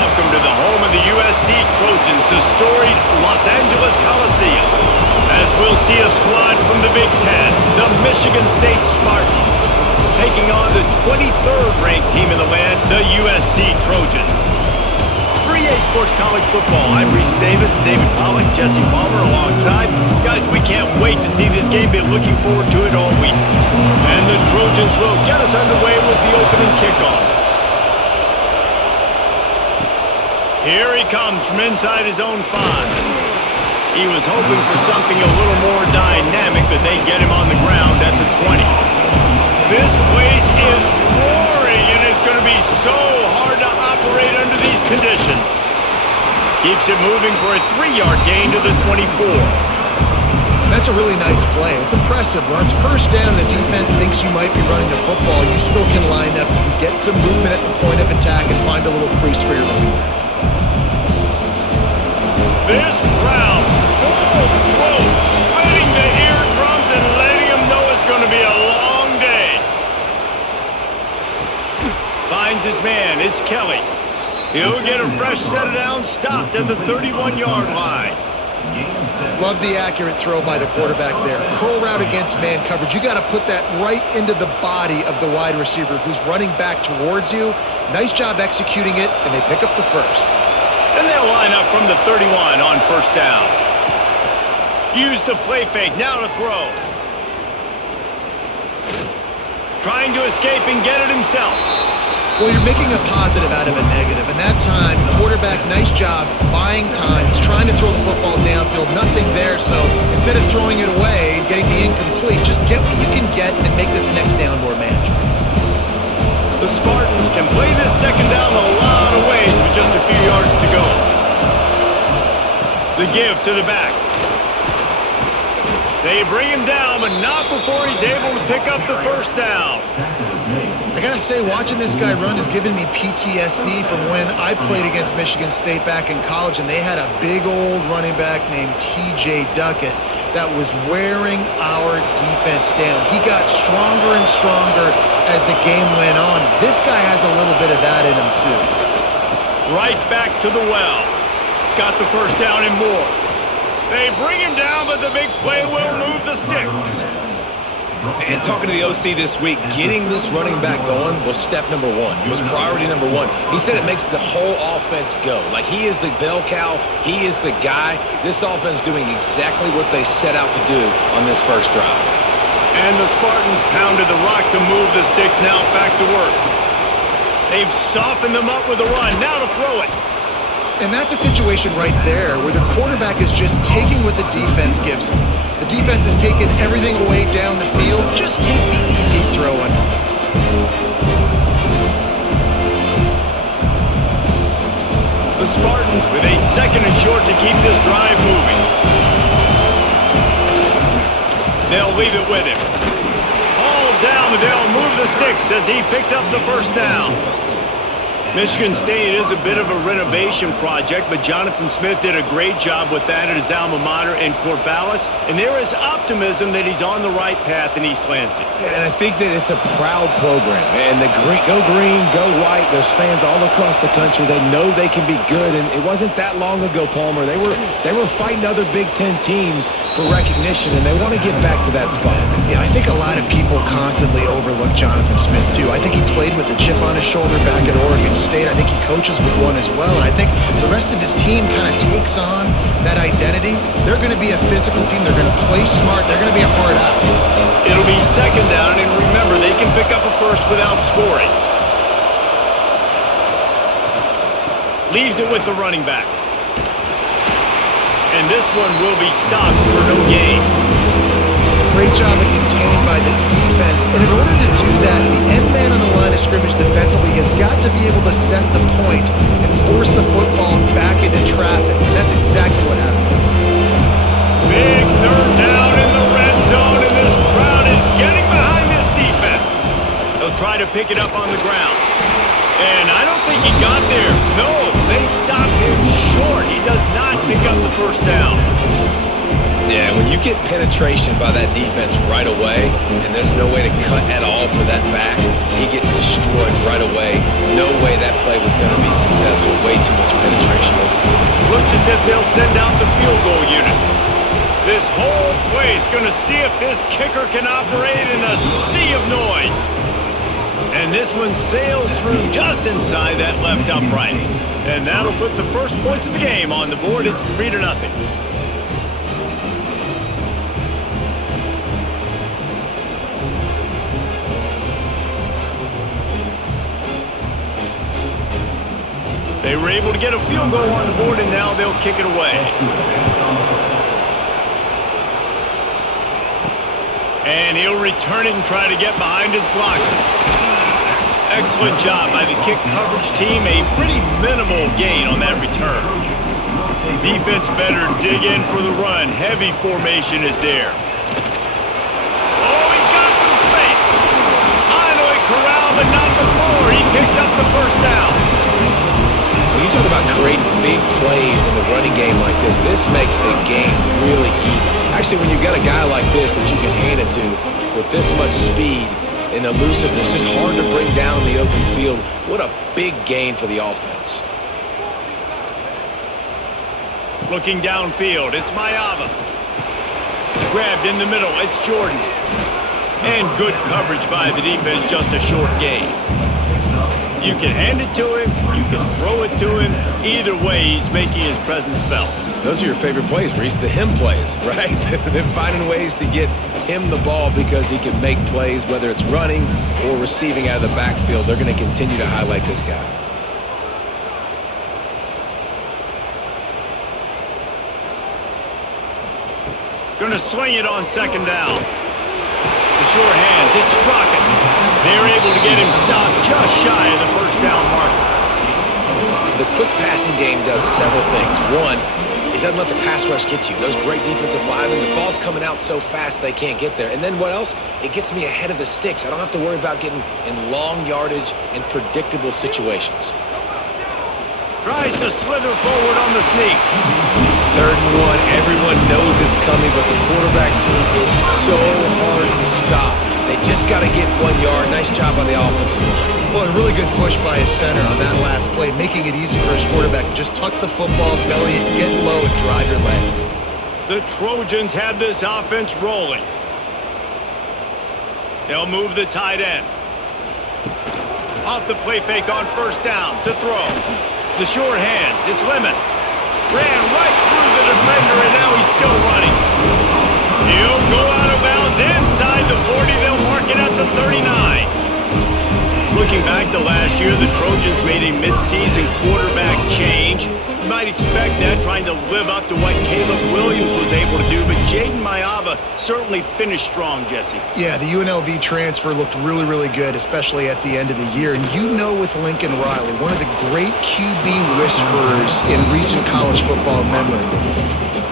welcome to the home of the USC Trojans, the storied Los Angeles Coliseum. As we'll see a squad from the Big Ten, the Michigan State Spartans, taking on the 23rd ranked team in the land, the USC Trojans. 3A Sports College Football, I'm Reese Davis, David Pollack, Jesse Palmer alongside. Guys, we can't wait to see this game. Been looking forward to it all week. And the Trojans will get us underway with the opening kickoff. Here he comes from inside his own 5. He was hoping for something a little more dynamic, but they get him on the ground at the 20. This place is roaring, and it's going to be so hard to operate under these conditions. Keeps it moving for a 3-yard gain to the 24. That's a really nice play. It's impressive. When it's first down, the defense thinks you might be running the football. You still can line up, you can get some movement at the point of attack, and find a little crease for your running back. This crowd, full throat, splitting the eardrums and letting them know it's going to be a long day. Finds his man, it's Kelly. He'll get a fresh set of downs, stopped at the 31-yard line. Love the accurate throw by the quarterback there. Curl route against man coverage. You got to put that right into the body of the wide receiver who's running back towards you. Nice job executing it, and they pick up the first. And they'll line up from the 31 on first down. Use the play fake, now to throw. Trying to escape and get it himself. Well, you're making a positive out of a negative. And that time, quarterback, nice job, buying time. He's trying to throw the football downfield, nothing there. So instead of throwing it away and getting the incomplete, just get what you can get and make this next down more manageable. The Spartans can play this second down a lot of ways with just a few yards to go. The give to the back. They bring him down, but not before he's able to pick up the first down. I gotta say, watching this guy run has given me PTSD from when I played against Michigan State back in college, and they had a big old running back named T.J. Duckett that was wearing our defense down. He got stronger and stronger as the game went on. This guy has a little bit of that in him, too. Right back to the well. Got the first down and more. They bring him down, but the big play will move the sticks. And talking to the OC this week, getting this running back going was step number 1. It was priority number 1. He said it makes the whole offense go. Like, he is the bell cow. He is the guy. This offense doing exactly what they set out to do on this first drive. And the Spartans pounded the rock to move the sticks. Now back to work. They've softened them up with a run. Now to throw it. And that's a situation right there where the quarterback is just taking what the defense gives him. The defense is taking everything away down the field. Just take the easy throw underneath. The Spartans with a second and short to keep this drive moving. They'll leave it with him. All down, but they'll move the sticks as he picks up the first down. Michigan State is a bit of a renovation project, but Jonathan Smith did a great job with that at his alma mater in Corvallis, and there is optimism that he's on the right path in East Lansing. And I think that it's a proud program. And the go green, go white, there's fans all across the country. They know they can be good, and it wasn't that long ago, Palmer. They were fighting other Big Ten teams for recognition, and they want to get back to that spot. Yeah, I think a lot of people constantly overlook Jonathan Smith, too. I think he played with a chip on his shoulder back at Oregon State. I think he coaches with one as well, and I think the rest of his team kind of takes on that identity. They're going to be a physical team. They're going to play smart. They're going to be a hard out. It'll be second down, and remember, they can pick up a first without scoring. Leaves it with the running back. And this one will be stopped for no gain. Great job at containing by this defense. And in order to do that, the end man on the line of scrimmage defensively has got to be able to set the point and force the football back into traffic. And that's exactly what happened. Big third down in the red zone, and this crowd is getting behind this defense. They'll try to pick it up on the ground. And I don't think he got there. No, they stopped him short. He does not pick up the first down. Yeah, when you get penetration by that defense right away, and there's no way to cut at all for that back, he gets destroyed right away. No way that play was going to be successful. way too much penetration. Looks as if they'll send out the field goal unit. This whole place going to see if this kicker can operate in a sea of noise. And this one sails through just inside that left upright. And that'll put the first points of the game on the board. It's 3-0. They were able to get a field goal on the board, and now they'll kick it away. And he'll return it and try to get behind his blockers. Excellent job by the kick coverage team. A pretty minimal gain on that return. Defense better dig in for the run. Heavy formation is there. Oh, he's got some space. Finally corralled, but not before. He picks up the first down. When you talk about creating big plays in the running game like this makes the game really easy. Actually, when you've got a guy like this that you can hand it to with this much speed and elusiveness, just hard to bring down in the open field, what a big gain for the offense. Looking downfield, it's Maava. Grabbed in the middle, it's Jordan. And good coverage by the defense, just a short gain. You can hand it to him, you can throw it to him. Either way, he's making his presence felt. Those are your favorite plays, Reese, the him plays, right? They're finding ways to get him the ball because he can make plays, whether it's running or receiving out of the backfield. They're going to continue to highlight this guy. Going to sling it on second down. The short hands, it's Spartans. They're able to get him stopped just shy of the first down marker. The quick passing game does several things. One, it doesn't let the pass rush get you. Those great defensive linemen, the ball's coming out so fast they can't get there. And then what else? It gets me ahead of the sticks. I don't have to worry about getting in long yardage and predictable situations. Tries to slither forward on the sneak. 3rd and 1, everyone knows it's coming, but the quarterback sneak is so hard to stop. They just got to get 1 yard. Nice job by the offensive line. Well, a really good push by his center on that last play, making it easy for his quarterback to just tuck the football, belly it, get low, and drive your legs. The Trojans have this offense rolling. They'll move the tight end. Off the play fake on first down to throw. The short hands, it's Lemon. Ran right through the defender, and now he's still running. He'll go out of bounds inside the 40. They'll mark it at the 39. Looking back to last year, the Trojans made a midseason quarterback change. You might expect that, trying to live up to what Caleb Williams was able to do, but Jaden Maava certainly finished strong, Jesse. Yeah, the UNLV transfer looked really, really good, especially at the end of the year. And you know, with Lincoln Riley, one of the great QB whisperers in recent college football memory,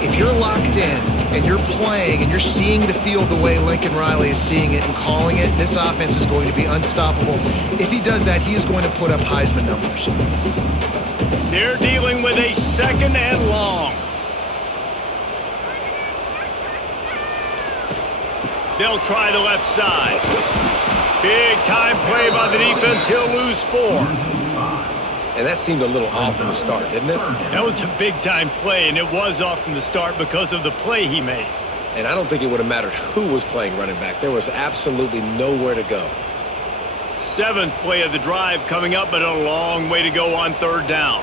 if you're locked in and you're playing and you're seeing the field the way Lincoln Riley is seeing it and calling it, this offense is going to be unstoppable. If he does that, he is going to put up Heisman numbers. They're dealing with a 2nd and long. They'll try the left side. Big time play by the defense. He'll lose 4. And that seemed a little off from the start, didn't it? That was a big-time play, and it was off from the start because of the play he made. And I don't think it would have mattered who was playing running back. There was absolutely nowhere to go. 7th play of the drive coming up, but a long way to go on 3rd down.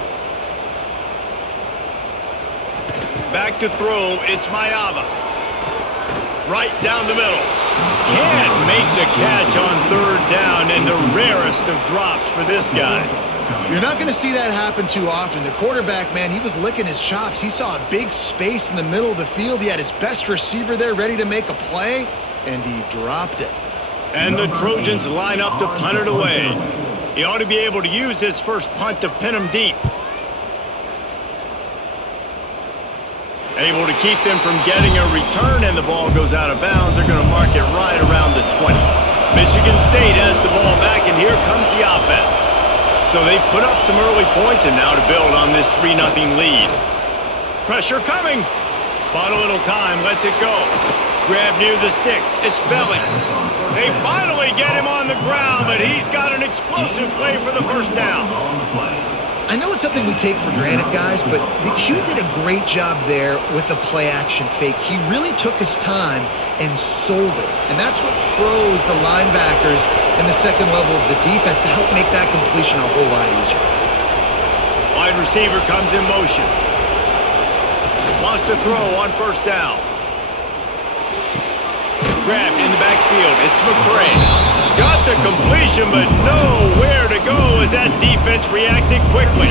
Back to throw, it's Maava. Right down the middle. Can't make the catch on 3rd down, and the rarest of drops for this guy. You're not going to see that happen too often. The quarterback, man, he was licking his chops. He saw a big space in the middle of the field. He had his best receiver there ready to make a play, and he dropped it. And the Trojans line up to punt it away. He ought to be able to use his first punt to pin him deep. Able to keep them from getting a return, and the ball goes out of bounds. They're going to mark it right around the 20. Michigan State has the ball back, and here comes the offense. So they've put up some early points, and now to build on this 3-0 lead. Pressure coming. Bought a little time, lets it go. Grab near the sticks, it's Belly. They finally get him on the ground, but he's got an explosive play for the first down. I I know it's something we take for granted, guys, but the Q did a great job there with the play-action fake. He really took his time and sold it. And that's what froze the linebackers in the second level of the defense to help make that completion a whole lot easier. Wide receiver comes in motion. Wants to throw on first down. Grabbed in the backfield. It's McCray. Got the completion, but nowhere to go as that defense reacted quickly.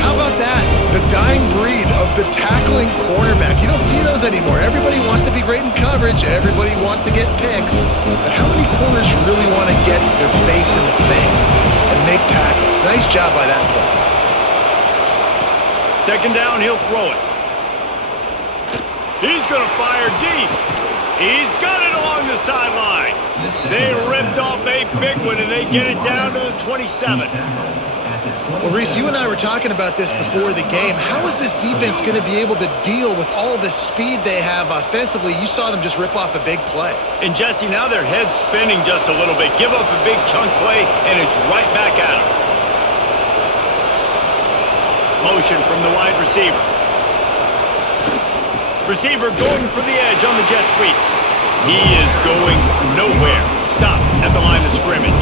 How about that? The dying breed of the tackling cornerback. You don't see those anymore. Everybody wants to be great in coverage. Everybody wants to get picks. But how many corners really want to get their face in the fan and make tackles? Nice job by that play. Second down, he'll throw it. He's going to fire deep. He's got it along the sideline. They ripped off a big one, and they get it down to the 27. Well, Reese, you and I were talking about this before the game. How is this defense going to be able to deal with all the speed they have offensively? You saw them just rip off a big play. And, Jesse, now their head's spinning just a little bit. Give up a big chunk play, and it's right back at them. Motion from the wide receiver. Receiver going for the edge on the jet sweep. He is going nowhere. Stop at the line of scrimmage.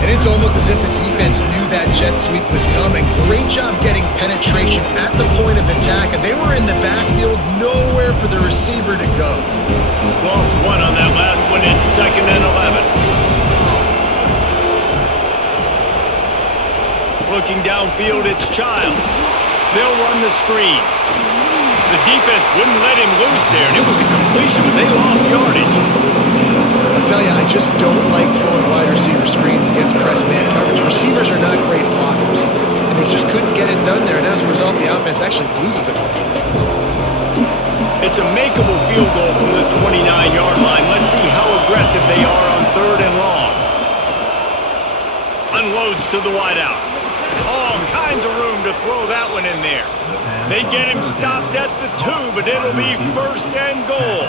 And it's almost as if the defense knew that jet sweep was coming. Great job getting penetration at the point of attack, and they were in the backfield, nowhere for the receiver to go. Lost one on that last one. It's 2nd and 11. Looking downfield, it's Childs. They'll run the screen. The defense wouldn't let him loose there, and it was a completion, but they lost yardage. I'll tell you, I just don't like throwing wide receiver screens against press man coverage. Receivers are not great blockers, and they just couldn't get it done there, and as a result, the offense actually loses a couple yards. It's a makeable field goal from the 29-yard line. Let's see how aggressive they are on 3rd and long. Unloads to the wideout. All kinds of room to throw that one in there. They get him stopped at the 2, but it'll be 1st and goal.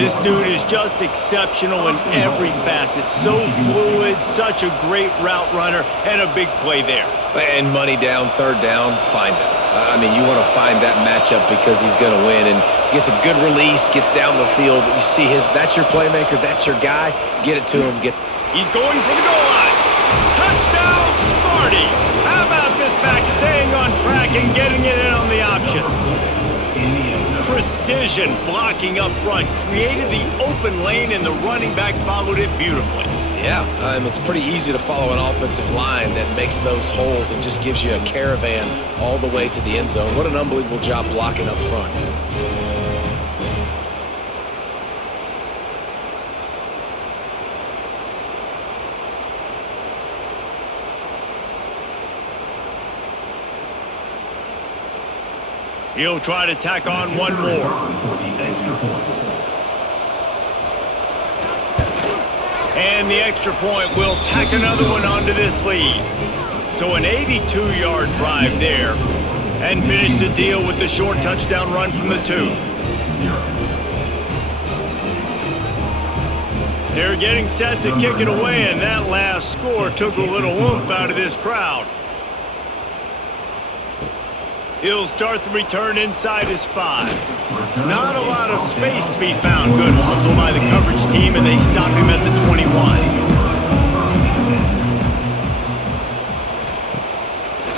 This dude is just exceptional in every facet. So fluid, such a great route runner, and a big play there. And money down, 3rd down, find him. I mean, you want to find that matchup because he's going to win. And gets a good release, gets down the field. You see that's your playmaker, that's your guy. Get it to him. He's going for the goal line. Touchdown, Sparty. How about this back staying on track and getting it in on the option? Precision blocking up front, created the open lane, and the running back followed it beautifully. Yeah, it's pretty easy to follow an offensive line that makes those holes and just gives you a caravan all the way to the end zone. What an unbelievable job blocking up front. He'll try to tack on one more. And the extra point will tack another one onto this lead. So an 82-yard drive there. And finish the deal with the short touchdown run from the 2. They're getting set to kick it away, and that last score took a little oomph out of this crowd. He'll start the return inside his 5. Not a lot of space to be found. Good hustle by the coverage team, and they stop him at the 21.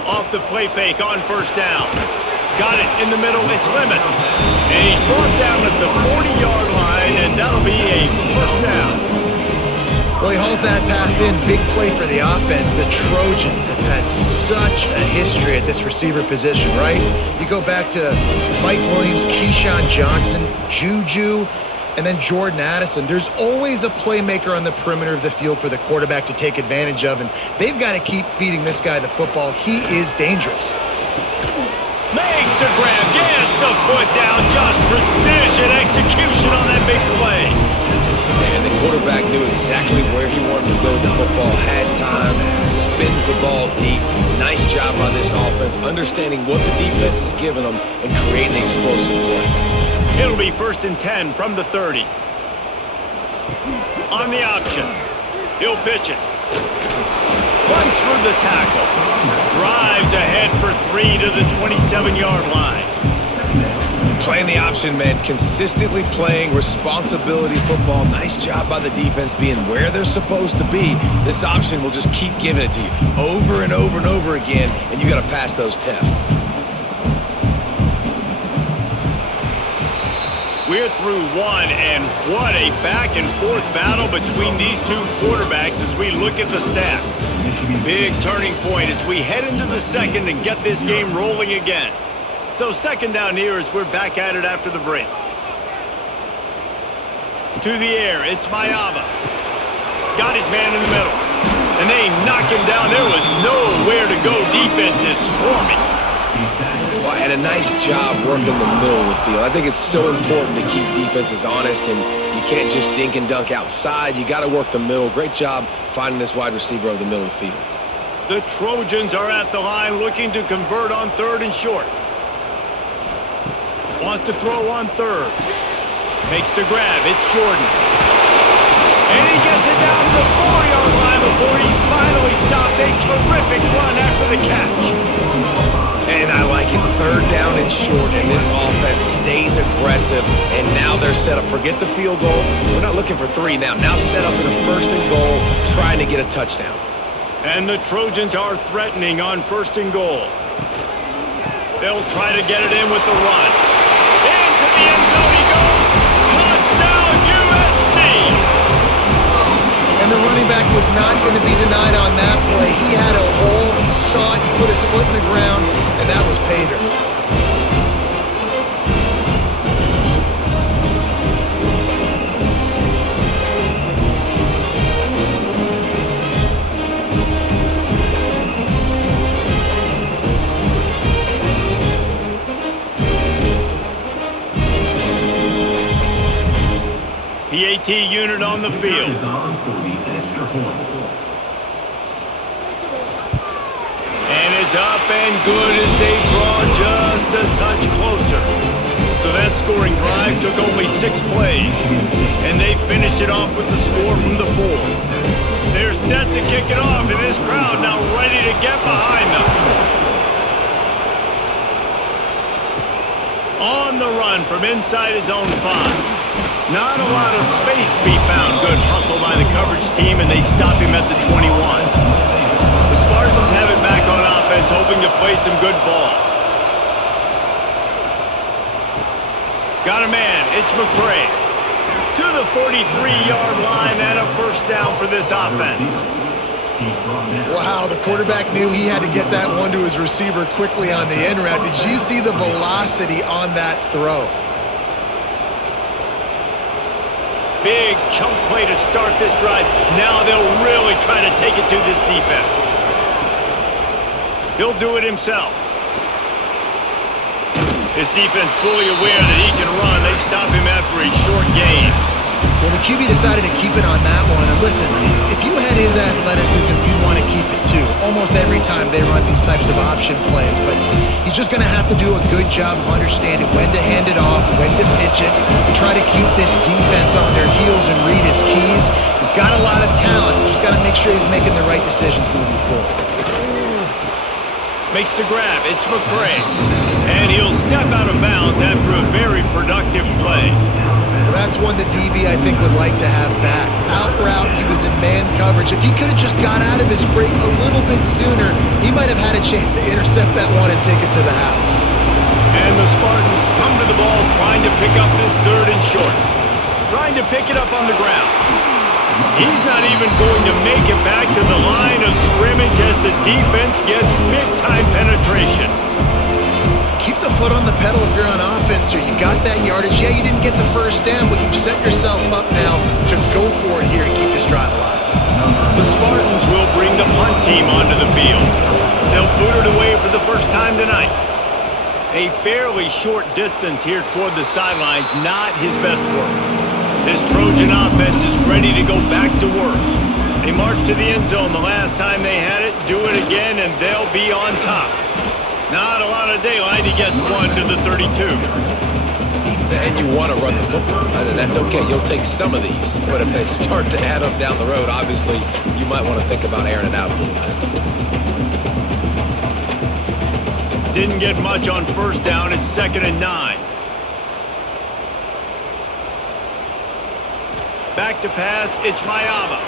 Off the play fake on first down. Got it in the middle. It's Lemon. And he's brought down at the 40-yard line, and that'll be a 1st down. Well, he hauls that pass in. Big play for the offense. The Trojans have had such a history at this receiver position, right? You go back to Mike Williams, Keyshawn Johnson, Juju, and then Jordan Addison. There's always a playmaker on the perimeter of the field for the quarterback to take advantage of, and they've got to keep feeding this guy the football. He is dangerous. Makes the grab, gets the foot down, just precision execution on that big play. And the quarterback knew exactly where he wanted to go with the football, had time, spins the ball deep. Nice job by this offense, understanding what the defense is giving them and creating an explosive play. It'll be 1st and 10 from the 30. On the option, he'll pitch it. Runs through the tackle. Drives ahead for 3 to the 27-yard line. Playing the option, man. Consistently playing responsibility football. Nice job by the defense being where they're supposed to be. This option will just keep giving it to you over and over and over again, and you got to pass those tests. We're through one, and what a back-and-forth battle between these two quarterbacks as we look at the stats. Big turning point as we head into the second and get this game rolling again. So second down here as we're back at it after the break. To the air, it's Mayava. Got his man in the middle. And they knock him down. There was nowhere to go. Defense is swarming. Well, and a nice job working the middle of the field. I think it's so important to keep defenses honest, and you can't just dink and dunk outside. You got to work the middle. Great job finding this wide receiver over the middle of the field. The Trojans are at the line looking to convert on 3rd and short. Wants to throw on 3rd. Makes the grab. It's Jordan. And he gets it down to the 4-yard line before he's finally stopped. A terrific run after the catch. And I like it. 3rd down and short, and this offense stays aggressive. And now they're set up. Forget the field goal. We're not looking for 3 now. Now set up in a 1st and goal, trying to get a touchdown. And the Trojans are threatening on 1st and goal. They'll try to get it in with the run. Into the end zone he goes. Touchdown, USC! And the running back was not going to be denied on that play. He had a hole. He saw it. He put his foot in the ground, and that was pay dirt. PAT unit on the field. And it's up and good as they draw just a touch closer. So that scoring drive took only 6 plays. And they finished it off with the score from the 4. They're set to kick it off, and this crowd now ready to get behind them. On the run from inside his own 5. Not a lot of space to be found. Good hustle by the coverage team, and they stop him at the 21. The Spartans have it back on offense, hoping to play some good ball. Got a man. It's McCray. To the 43-yard line, and a 1st down for this offense. Wow, the quarterback knew he had to get that one to his receiver quickly on the end route. Did you see the velocity on that throw? Big chunk play to start this drive. Now they'll really try to take it to this defense. He'll do it himself. His defense fully aware that he can run. They stop him after a short gain. Well, the QB decided to keep it on that one. And listen, if you had his athleticism, you'd want to keep it too. Almost every time they run these types of option plays. But he's just going to have to do a good job of understanding when to hand it off, when to pitch it, and try to keep this defense on their heels and read his keys. He's got a lot of talent. Just got to make sure he's making the right decisions moving forward. Makes the grab. It's McCray. And he'll step out of bounds after a very productive play. Well, that's one that DB, I think, would like to have back. Out route, he was in man coverage. If he could have just got out of his break a little bit sooner, he might have had a chance to intercept that one and take it to the house. And the Spartans come to the ball trying to pick up this 3rd and short. Trying to pick it up on the ground. He's not even going to make it back to the line of scrimmage as the defense gets big-time penetration. Keep the foot on the pedal if you're on offense, sir. You got that yardage. Yeah, you didn't get the 1st down, but you've set yourself up now to go for it here and keep this drive alive. The Spartans will bring the punt team onto the field. They'll boot it away for the first time tonight. A fairly short distance here toward the sidelines, not his best work. This Trojan offense is ready to go back to work. They marched to the end zone the last time they had it, do it again, and they'll be on top. Not a lot of daylight. He gets 1 to the 32. and you want to run the football. That's okay. You'll take some of these. But if they start to add up down the road, obviously, you might want to think about airing it out a little bit. Didn't get much on first down. It's 2nd and 9. Back to pass. It's Mayava.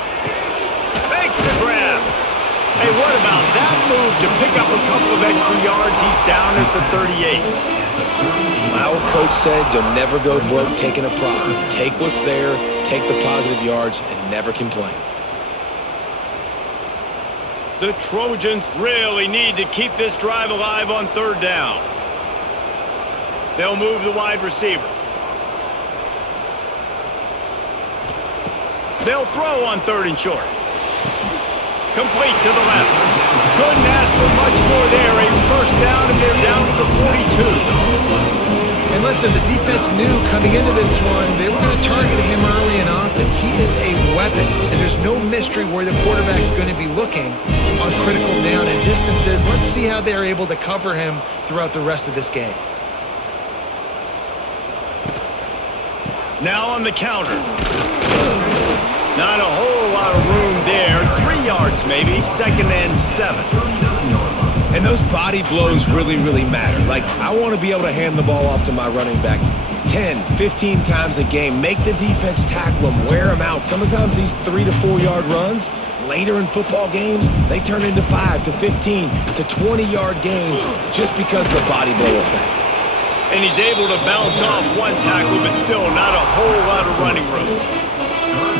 Makes the grab. Hey, what about that move to pick up a couple of extra yards? He's down at the 38. My old coach said you'll never go broke taking a profit. Take what's there, take the positive yards, and never complain. The Trojans really need to keep this drive alive on 3rd down. They'll move the wide receiver. They'll throw on 3rd and short. Complete to the left. Couldn't ask for much more there. A first down, and they're down to the 42. And listen, the defense knew coming into this one, they were going to target him early and often. He is a weapon, and there's no mystery where the quarterback's going to be looking on critical down and distances. Let's see how they're able to cover him throughout the rest of this game. Now on the counter. Not a whole lot of room there. 3 yards maybe. 2nd and 7. And those body blows really, really matter. Like, I want to be able to hand the ball off to my running back 10, 15 times a game. Make the defense tackle them, wear them out. Sometimes these 3 to 4 yard runs, later in football games, they turn into 5 to 15 to 20 yard gains just because of the body blow effect. And he's able to bounce off one tackle, but still not a whole lot of running room.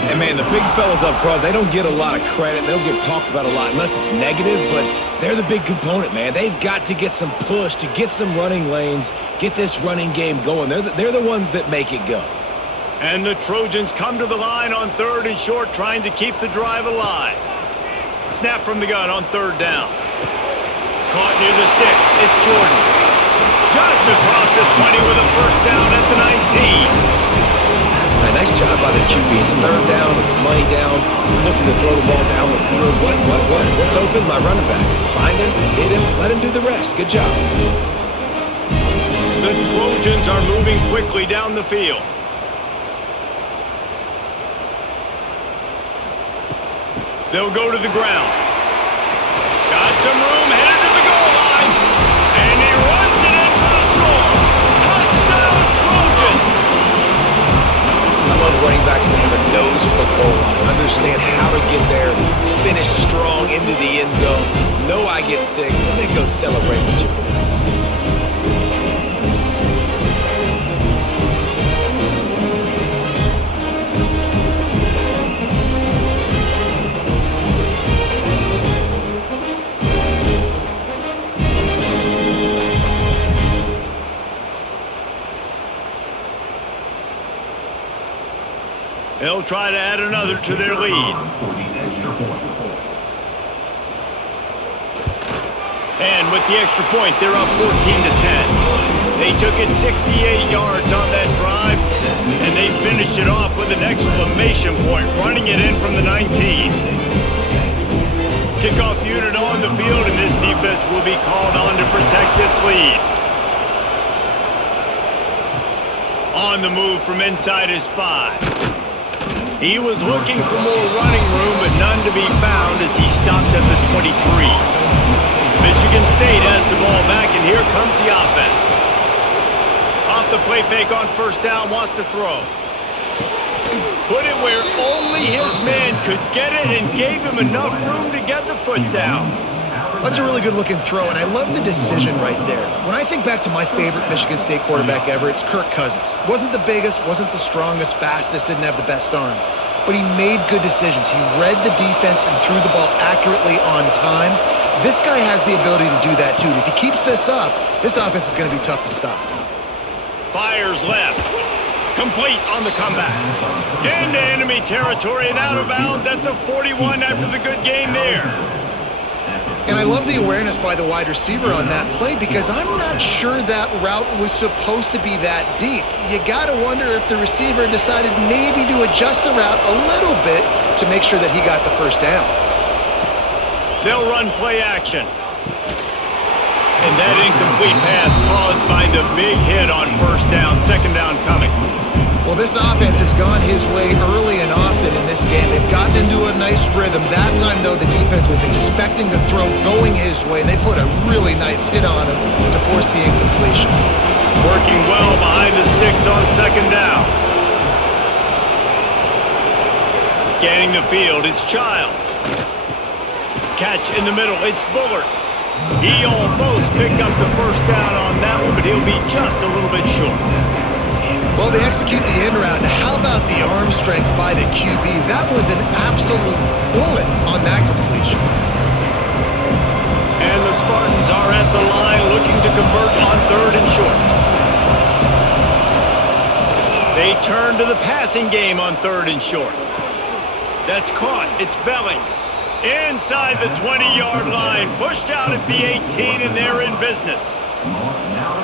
And, man, the big fellas up front, they don't get a lot of credit. They don't get talked about a lot unless it's negative, but they're the big component, man. They've got to get some push, to get some running lanes, get this running game going. They're the ones that make it go. And the Trojans come to the line on 3rd and short, trying to keep the drive alive. Snap from the gun on 3rd down. Caught near the sticks. It's Jordan. Just across the 20 with a first down at the 19. Nice job by the QB. It's 3rd down. It's money down. You're looking to throw the ball down the field. What's open? My running back. Find him, hit him, let him do the rest. Good job. The Trojans are moving quickly down the field. They'll go to the ground. Got some room, headed to the goal line. And he runs it in for the score. Touchdown, Trojans! I love running backs that have a nose for the goal line. Understand how to get there, finish strong into the end zone. Know I get 6, and then go celebrate with your boys. They'll try to add another to their lead. And with the extra point, they're up 14 to 10. They took it 68 yards on that drive, and they finished it off with an exclamation point, running it in from the 19. Kickoff unit on the field, and this defense will be called on to protect this lead. On the move from inside his 5. He was looking for more running room, but none to be found as he stopped at the 23. Michigan State has the ball back, and here comes the offense. Off the play fake on first down, wants to throw. Put it where only his man could get it and gave him enough room to get the foot down. That's a really good-looking throw, and I love the decision right there. When I think back to my favorite Michigan State quarterback ever, it's Kirk Cousins. Wasn't the biggest, wasn't the strongest, fastest, didn't have the best arm, but he made good decisions. He read the defense and threw the ball accurately on time. This guy has the ability to do that, too. And if he keeps this up, this offense is going to be tough to stop. Fires left. Complete on the comeback. Into enemy territory and out of bounds at the 41 after the good game there. And I love the awareness by the wide receiver on that play because I'm not sure that route was supposed to be that deep. You got to wonder if the receiver decided maybe to adjust the route a little bit to make sure that he got the first down. They'll run play action. And that incomplete pass caused by the big hit on first down, second down coming. Well, this offense has gone his way early and often in this game. They've gotten into a nice rhythm. That time, though, the defense was expecting the throw going his way, and they put a really nice hit on him to force the incompletion. Working well behind the sticks on second down. Scanning the field, it's Childs. Catch in the middle, it's Bullard. He almost picked up the first down on that one, but he'll be just a little bit short. Well, they execute the in route. How about the arm strength by the QB? That was an absolute bullet on that completion. And the Spartans are at the line looking to convert on third and short. They turn to the passing game on third and short. That's caught. It's Belling. Inside the 20-yard line. Pushed out at the 18, and they're in business.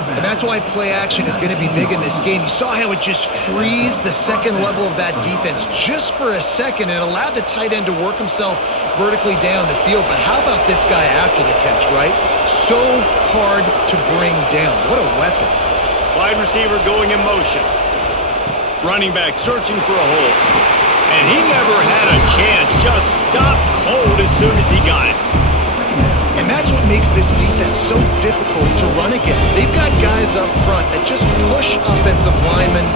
And that's why play action is going to be big in this game. You saw how it just freezed the second level of that defense just for a second. It allowed the tight end to work himself vertically down the field. But how about this guy after the catch, right? So hard to bring down. What a weapon. Wide receiver going in motion. Running back searching for a hole. And he never had a chance. Just stopped cold as soon as he got it. And that's what makes this defense so difficult to run against. They've got guys up front that just push offensive linemen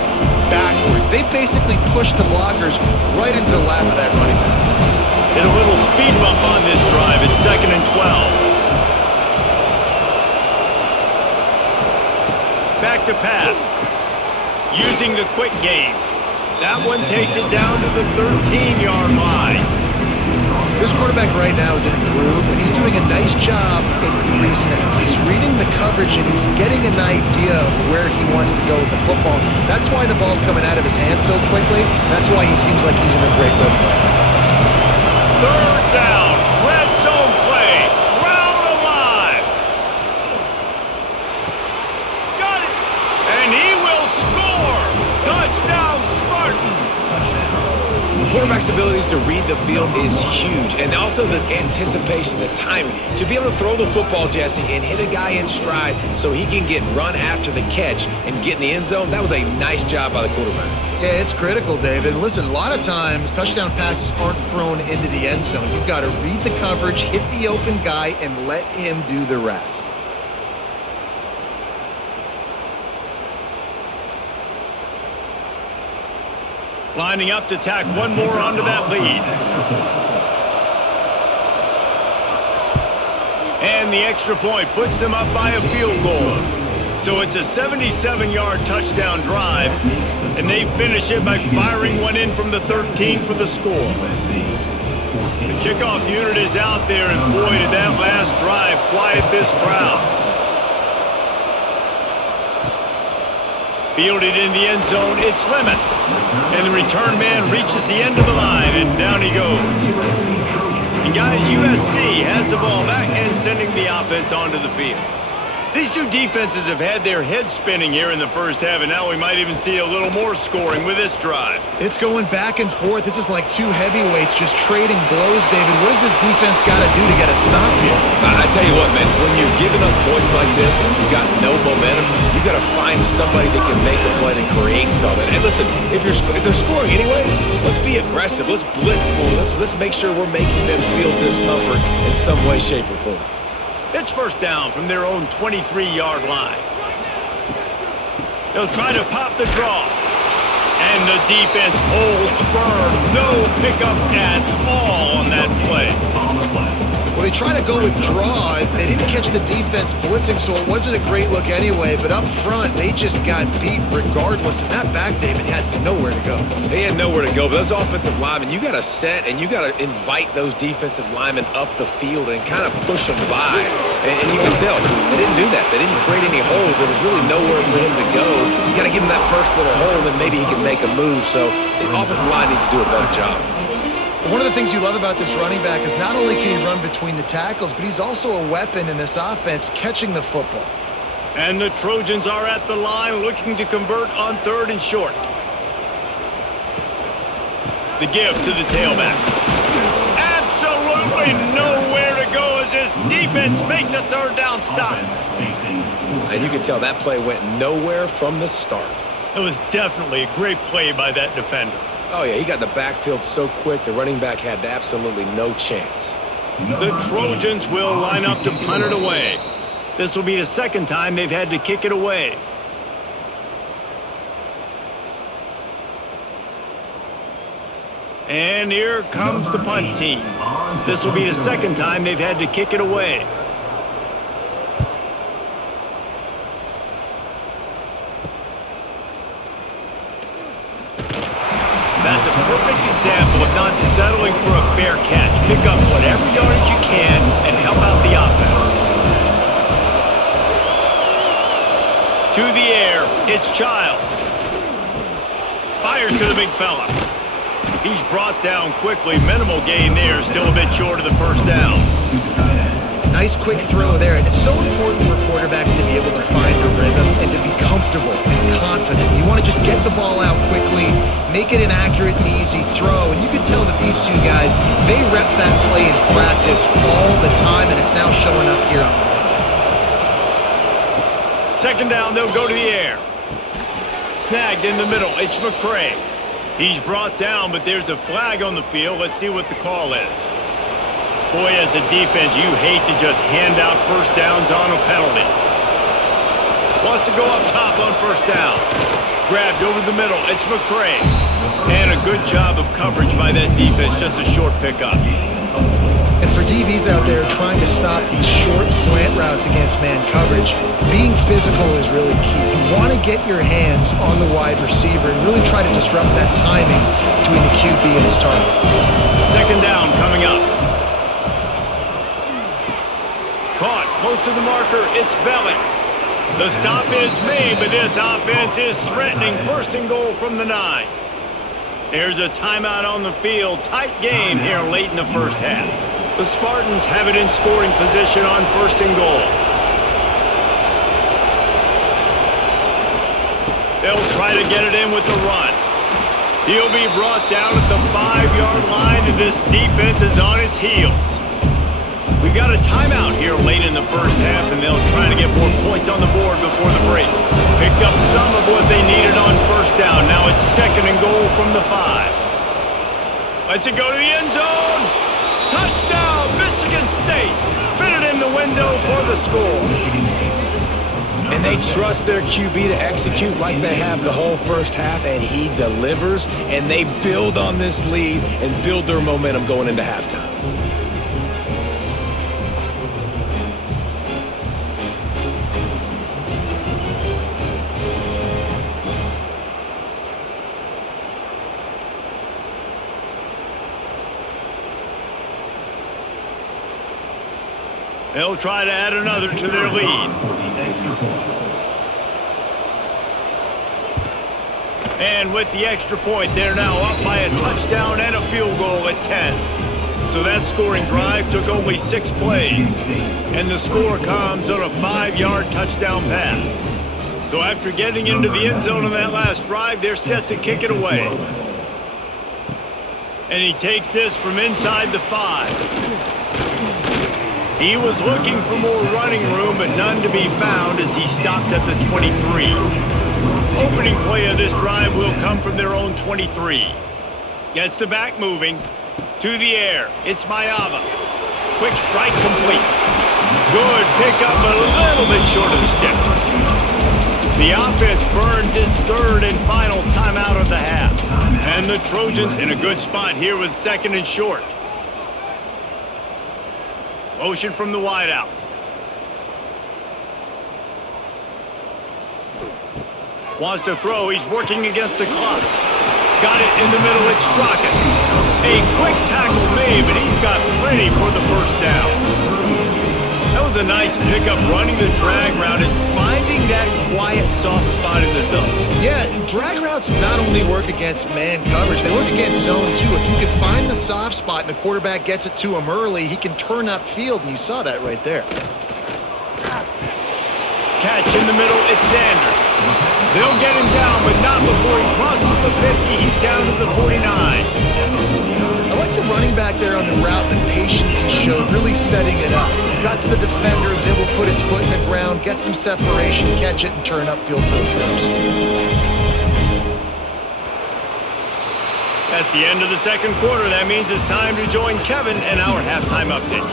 backwards. They basically push the blockers right into the lap of that running back. Hit a little speed bump on this drive. It's 2nd and 12. Back to pass. Using the quick game. That one takes it down to the 13-yard line. This quarterback right now is in a groove, and he's doing a nice job in pre-snap. He's reading the coverage, and he's getting an idea of where he wants to go with the football. That's why the ball's coming out of his hands so quickly. That's why he seems like he's in a great rhythm right now. Third down, red zone play, crowd alive. Got it, and he will score. Touchdown, Spartans. Quarterback's abilities to read the field is huge, and also the anticipation, the timing. To be able to throw the football, Jesse, and hit a guy in stride so he can get run after the catch and get in the end zone, that was a nice job by the quarterback. Yeah, it's critical, David. Listen, a lot of times touchdown passes aren't thrown into the end zone. You've got to read the coverage, hit the open guy, and let him do the rest. Lining up to tack one more onto that lead. And the extra point puts them up by a field goal. So it's a 77-yard touchdown drive, and they finish it by firing one in from the 13 for the score. The kickoff unit is out there, and boy, did that last drive quiet this crowd. Fielded in the end zone, it's Lemon. And the return man reaches the end of the line, and down he goes. And guys, USC has the ball back and sending the offense onto the field. These two defenses have had their heads spinning here in the first half, and now we might even see a little more scoring with this drive. It's going back and forth. This is like two heavyweights just trading blows, David. What does this defense got to do to get a stop here? I tell you what, man, when you're giving up points like this and you've got no momentum, you got to find somebody that can make a play to create something. And listen, if they're scoring anyways, let's be aggressive. Let's blitz more. Let's make sure we're making them feel discomfort in some way, shape, or form. It's first down from their own 23-yard line. They'll try to pop the draw. And the defense holds firm. No pickup at all on that play. Well, they try to go with draw. They didn't catch the defense blitzing, so it wasn't a great look anyway. But up front, they just got beat regardless. And that back, David, had nowhere to go. They had nowhere to go. But those offensive linemen, you got to set and you got to invite those defensive linemen up the field and kind of push them by. And you can tell they didn't do that. They didn't create any holes. There was really nowhere for him to go. You got to give him that first little hole, then maybe he can make a move. So the offensive line needs to do a better job. One of the things you love about this running back is not only can he run between the tackles, but he's also a weapon in this offense, catching the football. And the Trojans are at the line looking to convert on third and short. The give to the tailback. Absolutely nowhere to go as this defense defense makes a third down stop. And you can tell that play went nowhere from the start. It was definitely a great play by that defender. Oh, yeah, he got the backfield so quick, the running back had absolutely no chance. The Trojans will line up to punt it away. This will be the second time they've had to kick it away. And here comes the punt team. This will be the second time they've had to kick it away. That's a perfect example of not settling for a fair catch. Pick up whatever yardage you can and help out the offense. To the air, it's Childs. Fires to the big fella. He's brought down quickly. Minimal gain there. Still a bit short of the first down. Nice quick throw there, and it's so important for quarterbacks to be able to find a rhythm and to be comfortable and confident. You want to just get the ball out quickly, make it an accurate and easy throw, and you can tell that these two guys, they rep that play in practice all the time, and it's now showing up here on Monday. Second down, they'll go to the air. Snagged in the middle, it's McCray. He's brought down, but there's a flag on the field. Let's see what the call is. Boy, as a defense, you hate to just hand out first downs on a penalty. Wants to go up top on first down. Grabbed over the middle. It's McCray. And a good job of coverage by that defense. Just a short pickup. And for DBs out there trying to stop these short slant routes against man coverage, being physical is really key. You want to get your hands on the wide receiver and really try to disrupt that timing between the QB and his target. Second down coming up. Caught close to the marker, it's Belly. The stop is made, but this offense is threatening. First and goal from the 9. There's a timeout on the field. Tight game here late in the first half. The Spartans have it in scoring position on first and goal. They'll try to get it in with the run. He'll be brought down at the 5-yard line, and this defense is on its heels. We've got a timeout here late in the first half, and they'll try to get more points on the board before the break. Picked up some of what they needed on first down. Now it's second and goal from the 5. Let's it go to the end zone. Touchdown, Michigan State. Fitted in the window for the score. And they trust their QB to execute like they have the whole first half, and he delivers, and they build on this lead and build their momentum going into halftime. They'll try to add another to their lead. And with the extra point, they're now up by a touchdown and a field goal at 10. So that scoring drive took only 6 plays. And the score comes on a 5-yard touchdown pass. So after getting into the end zone on that last drive, they're set to kick it away. And he takes this from inside the 5. He was looking for more running room, but none to be found as he stopped at the 23. Opening play of this drive will come from their own 23. Gets the back moving. To the air. It's Mayava. Quick strike complete. Good pickup, but a little bit short of the sticks. The offense burns its third and final timeout of the half. And the Trojans in a good spot here with second and short. Motion from the wideout. Wants to throw. He's working against the clock. Got it in the middle. It's Crockett. A quick tackle made, but he's got plenty for the first down. That was a nice pickup, running the drag route and finding that quiet, soft spot in the zone. Yeah, drag routes not only work against man coverage, they work against zone too. If you can find the soft spot and the quarterback gets it to him early, he can turn upfield, and you saw that right there. Catch in the middle, it's Sanders. They'll get him down, but not before he crosses the 50. He's down to the 49. I like the the running back there on the route and the patience he showed, really setting it up. He got to the defender, was able to put his foot in the ground, get some separation, catch it, and turn upfield for the first. That's the end of the second quarter. That means it's time to join Kevin and our halftime update.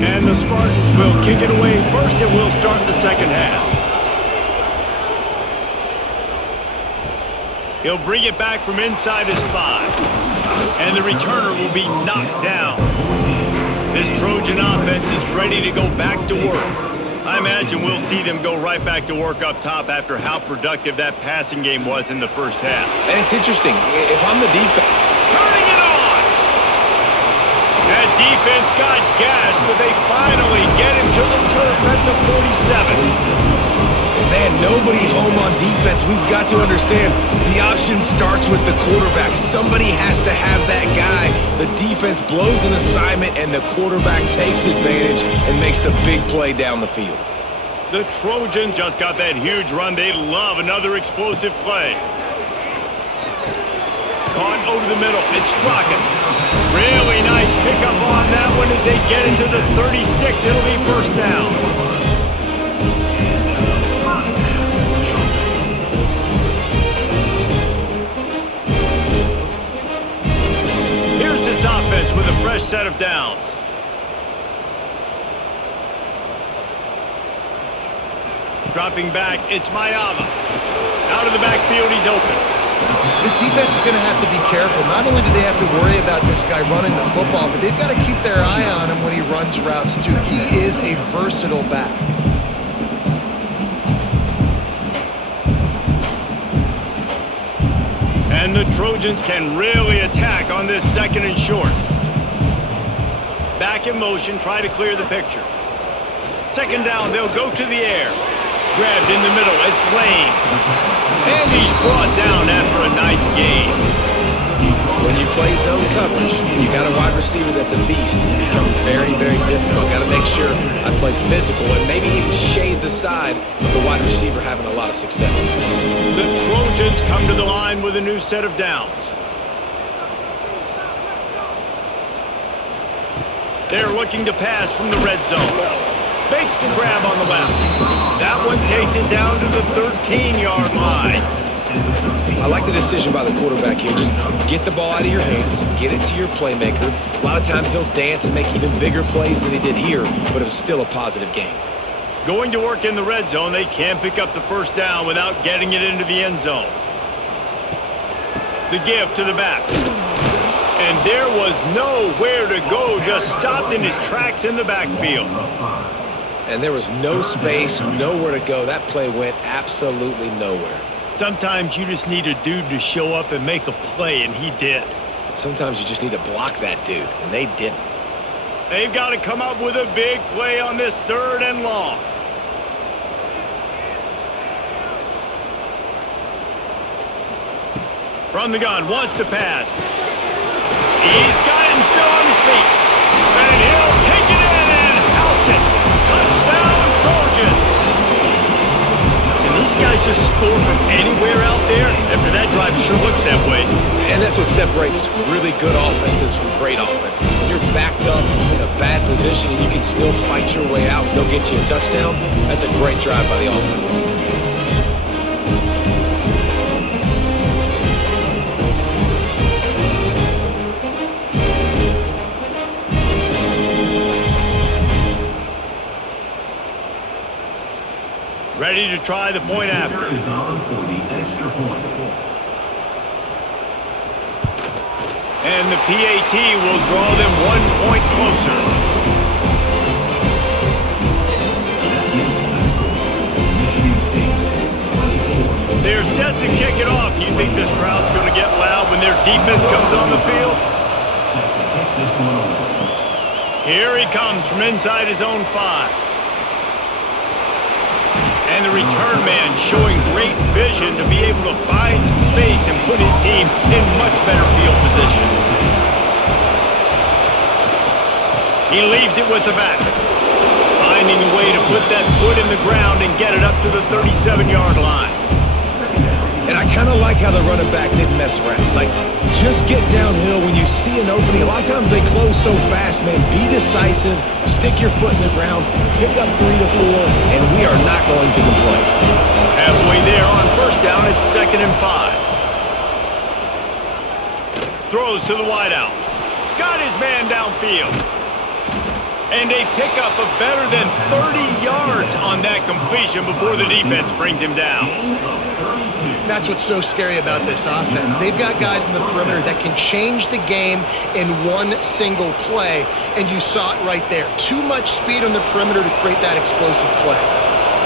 And the Spartans will kick it away first, and we'll start the second half. He'll bring it back from inside his 5. And the returner will be knocked down. This Trojan offense is ready to go back to work. I imagine we'll see them go right back to work up top after how productive that passing game was in the first half. And it's interesting. If I'm the defense, Turning it on! That defense got gashed, but they finally get him to the turf at the 47. and man, nobody home on defense. We've got to understand the option starts with the quarterback. Somebody has to have that guy. The defense blows an assignment, and the quarterback takes advantage and makes the big play down the field. The Trojans just got that huge run. They love another explosive play. Caught over the middle. It's Spartans. Really nice pickup on that one as they get into the 36. It'll be first down. Here's this offense with a fresh set of downs. Dropping back, it's Mayava. Out of the backfield, he's open. This defense is going to have to be careful. Not only do they have to worry about this guy running the football, but they've got to keep their eye on him when he runs routes, too. He is a versatile back. And the Trojans can really attack on this second and short. Back in motion, try to clear the picture. Second down, they'll go to the air. Grabbed in the middle, it's Lane. And he's brought down after a nice gain. When you play zone coverage and you got a wide receiver that's a beast, it becomes very, very difficult. Got to make sure I play physical and maybe even shade the side of the wide receiver having a lot of success. The Trojans come to the line with a new set of downs. They're looking to pass from the red zone. Makes the grab on the left. That one takes it down to the 13-yard line. I like the decision by the quarterback here. Just get the ball out of your hands, get it to your playmaker. A lot of times he'll dance and make even bigger plays than he did here, but it was still a positive game. Going to work in the red zone, they can't pick up the first down without getting it into the end zone. The give to the back. And there was nowhere to go, just stopped in his tracks in the backfield. And there was no space, nowhere to go. That play went absolutely nowhere. Sometimes you just need a dude to show up and make a play, and he did. And sometimes you just need to block that dude, and they didn't. They've got to come up with a big play on this third and long. From the gun, wants to pass. He's got him still on his feet. And he'll take it in and house it. Touchdown, Trojans. Can these guys just score from anywhere out there? After that drive, it sure looks that way. And that's what separates really good offenses from great offenses. When you're backed up in a bad position and you can still fight your way out and they'll get you a touchdown, that's a great drive by the offense. Ready to try the point after. And the PAT will draw them 1 point closer. They're set to kick it off. Do you think this crowd's going to get loud when their defense comes on the field? Here he comes from inside his own 5. And the return man showing great vision to be able to find some space and put his team in much better field position. He leaves it with the back. finding a way to put that foot in the ground and get it up to the 37-yard line. And I kind of like how the running back didn't mess around. Like, just get downhill when you see an opening. A lot of times they close so fast, man. Be decisive, stick your foot in the ground, pick up 3 to 4, and we are not going to complain. Halfway there on first down, it's 2nd and 5. Throws to the wideout. Got his man downfield. And a pickup of better than 30 yards on that completion before the defense brings him down. That's what's so scary about this offense. They've got guys in the perimeter that can change the game in one single play, and you saw it right there. Too much speed on the perimeter to create that explosive play.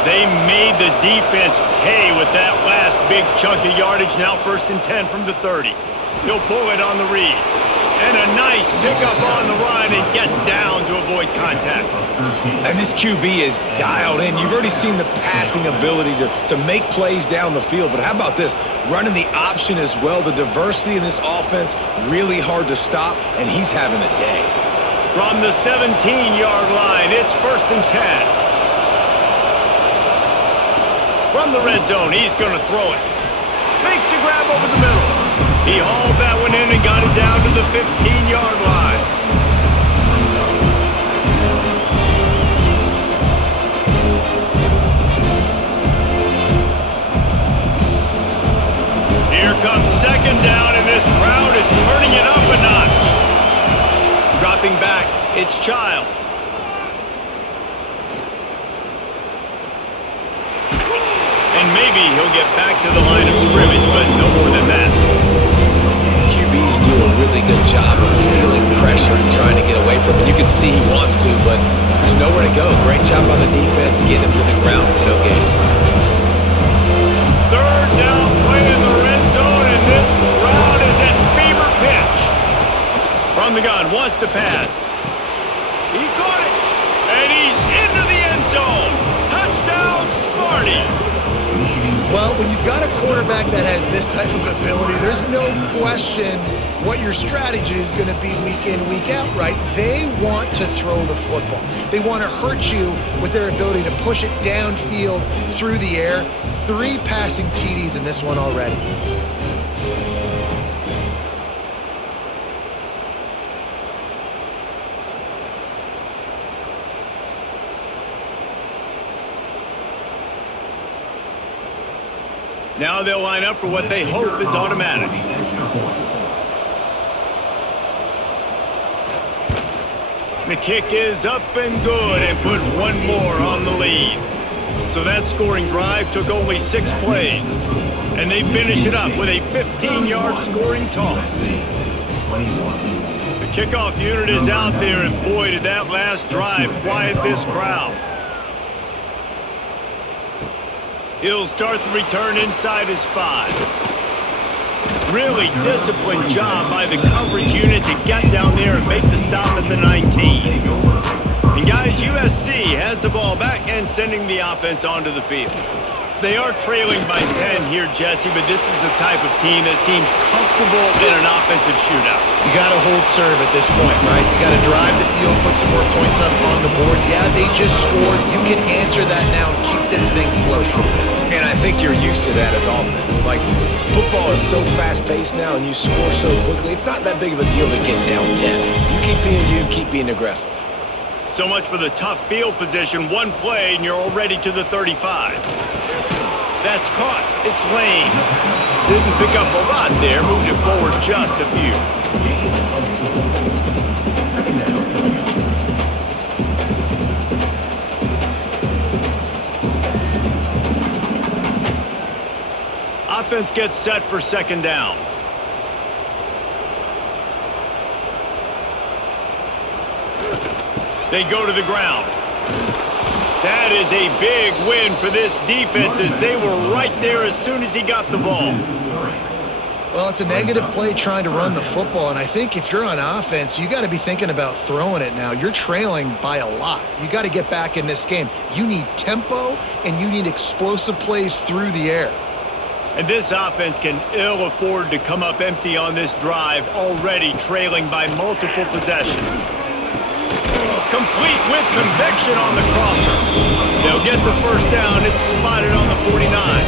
They made the defense pay with that last big chunk of yardage. Now 1st and 10 from the 30. He'll pull it on the read. And a nice pickup on the run and gets down to avoid contact. And this QB is dialed in. You've already seen the passing ability to make plays down the field. But how about this? Running the option as well. The diversity in this offense, really hard to stop, and he's having a day. From the 17-yard line, it's 1st and 10. From the red zone, he's going to throw it. Makes a grab over the middle. He hauled that one in and got it down to the 15-yard line. Here comes 2nd down, and this crowd is turning it up a notch. Dropping back, it's Childs. And maybe he'll get back to the line of scrimmage, but no more than that. QBs do a really good job of feeling pressure and trying to get away from it. You can see he wants to, but there's nowhere to go. Great job on the defense, getting him to the ground for no gain. 3rd down play in the red zone, and this crowd is at fever pitch. From the gun, wants to pass. He caught it, and he's into the end zone. Touchdown, Sparty. Well, when you've got a quarterback that has this type of ability, there's no question what your strategy is going to be week in, week out, right? They want to throw the football. They want to hurt you with their ability to push it downfield through the air. 3 passing TDs in this one already. Now they'll line up for what they hope is automatic. The kick is up and good and put one more on the lead. So that scoring drive took only 6 plays. And they finish it up with a 15-yard scoring toss. The kickoff unit is out there, and boy, did that last drive quiet this crowd. He'll start the return inside his 5. Really disciplined job by the coverage unit to get down there and make the stop at the 19. And guys, USC has the ball back and sending the offense onto the field. They are trailing by 10 here, Jesse, but this is the type of team that seems comfortable in an offensive shootout. You got to hold serve at this point, right? You got to drive the field, put some more points up on the board. Yeah, they just scored. You can answer that now and keep this thing close. And I think you're used to that as offense. Like, football is so fast-paced now and you score so quickly, it's not that big of a deal to get down 10. You keep being you, keep being aggressive. So much for the tough field position. One play and you're already to the 35. That's caught. It's Lane. Didn't pick up a lot there. Moved it forward just a few. Offense gets set for 2nd down. They go to the ground. That is a big win for this defense as they were right there as soon as he got the ball. Well, it's a negative play trying to run the football, and I think if you're on offense, you got to be thinking about throwing it now. You're trailing by a lot. You got to get back in this game. You need tempo, and you need explosive plays through the air. And this offense can ill afford to come up empty on this drive, already trailing by multiple possessions. Complete with conviction on the crosser. They'll get the first down. It's spotted on the 49.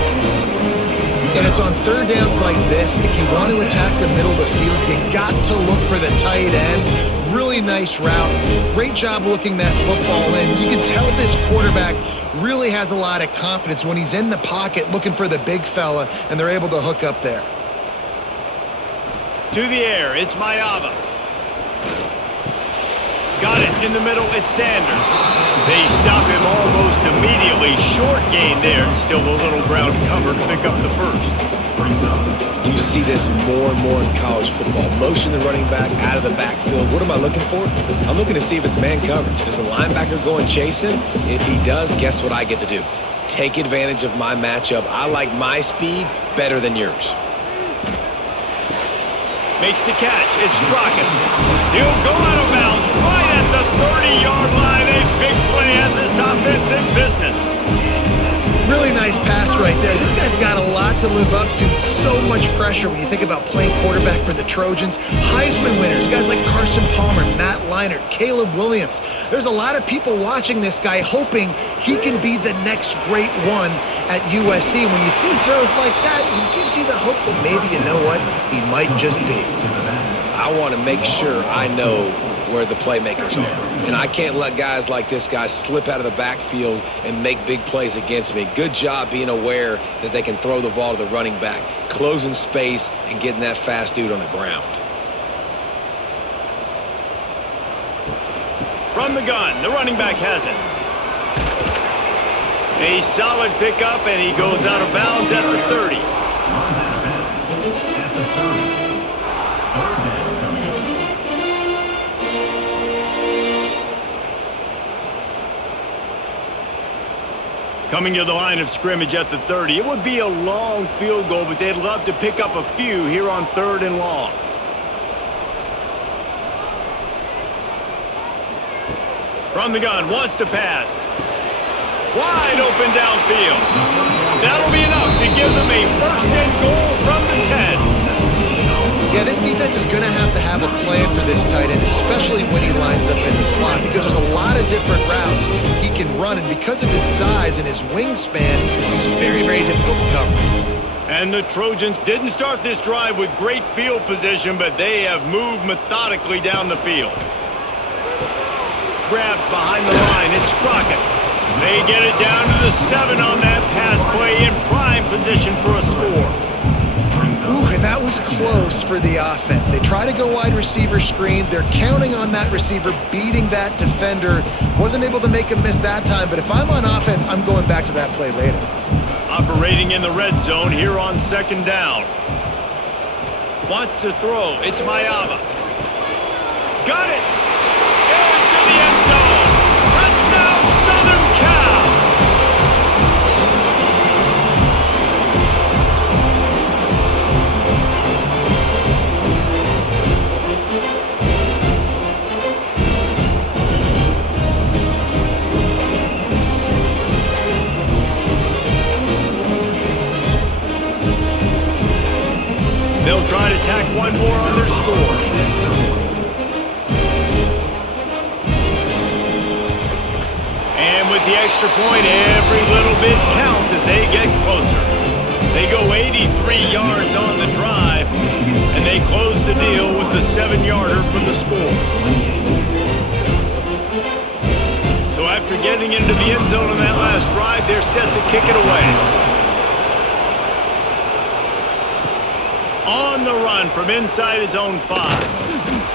And it's on third downs like this. If you want to attack the middle of the field, you got to look for the tight end. Really nice route. Great job looking that football in. You can tell this quarterback really has a lot of confidence when he's in the pocket looking for the big fella, and they're able to hook up there. To the air, it's Mayava. Got it in the middle, it's Sanders. They stop him almost immediately. Short gain there. Still a little ground cover to pick up the first. You see this more and more in college football. Motion the running back out of the backfield. What am I looking for? I'm looking to see if it's man coverage. Does the linebacker go and chase him? If he does, guess what I get to do? Take advantage of my matchup. I like my speed better than yours. Makes the catch. It's Spartans. He'll go out of bounds right at the 30-yard line. A big play has this offense in business. Really nice pass right there. This guy's got a lot to live up to. So much pressure when you think about playing quarterback for the Trojans. Heisman winners, guys like Carson Palmer, Matt Leinart, Caleb Williams. There's a lot of people watching this guy hoping he can be the next great one at USC. When you see throws like that, it gives you the hope that maybe, you know what, he might just be. I want to make sure I know where the playmakers are. And I can't let guys like this guy slip out of the backfield and make big plays against me. Good job being aware that they can throw the ball to the running back, closing space and getting that fast dude on the ground. From the gun, the running back has it. A solid pickup, and he goes out of bounds at the 30. Coming to the line of scrimmage at the 30. It would be a long field goal, but they'd love to pick up a few here on 3rd and long. From the gun, wants to pass. Wide open downfield. That'll be enough to give them a 1st and goal from the 10. Yeah, this defense is going to have a plan for this tight end, especially when he lines up in the slot, because there's a lot of different routes he can run, and because of his size and his wingspan, he's very, very difficult to cover. And the Trojans didn't start this drive with great field position, but they have moved methodically down the field. Grabbed behind the line, it's Crockett. They get it down to the 7 on that pass play in prime position for a score. Ooh, and that was close for the offense. They try to go wide receiver screen. They're counting on that receiver beating that defender. Wasn't able to make him miss that time, but if I'm on offense, I'm going back to that play later. Operating in the red zone here on 2nd down. Wants to throw. It's Mayava. Got it! Into the end zone. Touchdown, Southern Cal! They'll try to tack one more on their score. And with the extra point, every little bit counts as they get closer. They go 83 yards on the drive, and they close the deal with the 7-yarder for the score. So after getting into the end zone on that last drive, they're set to kick it away. On the run from inside his own 5.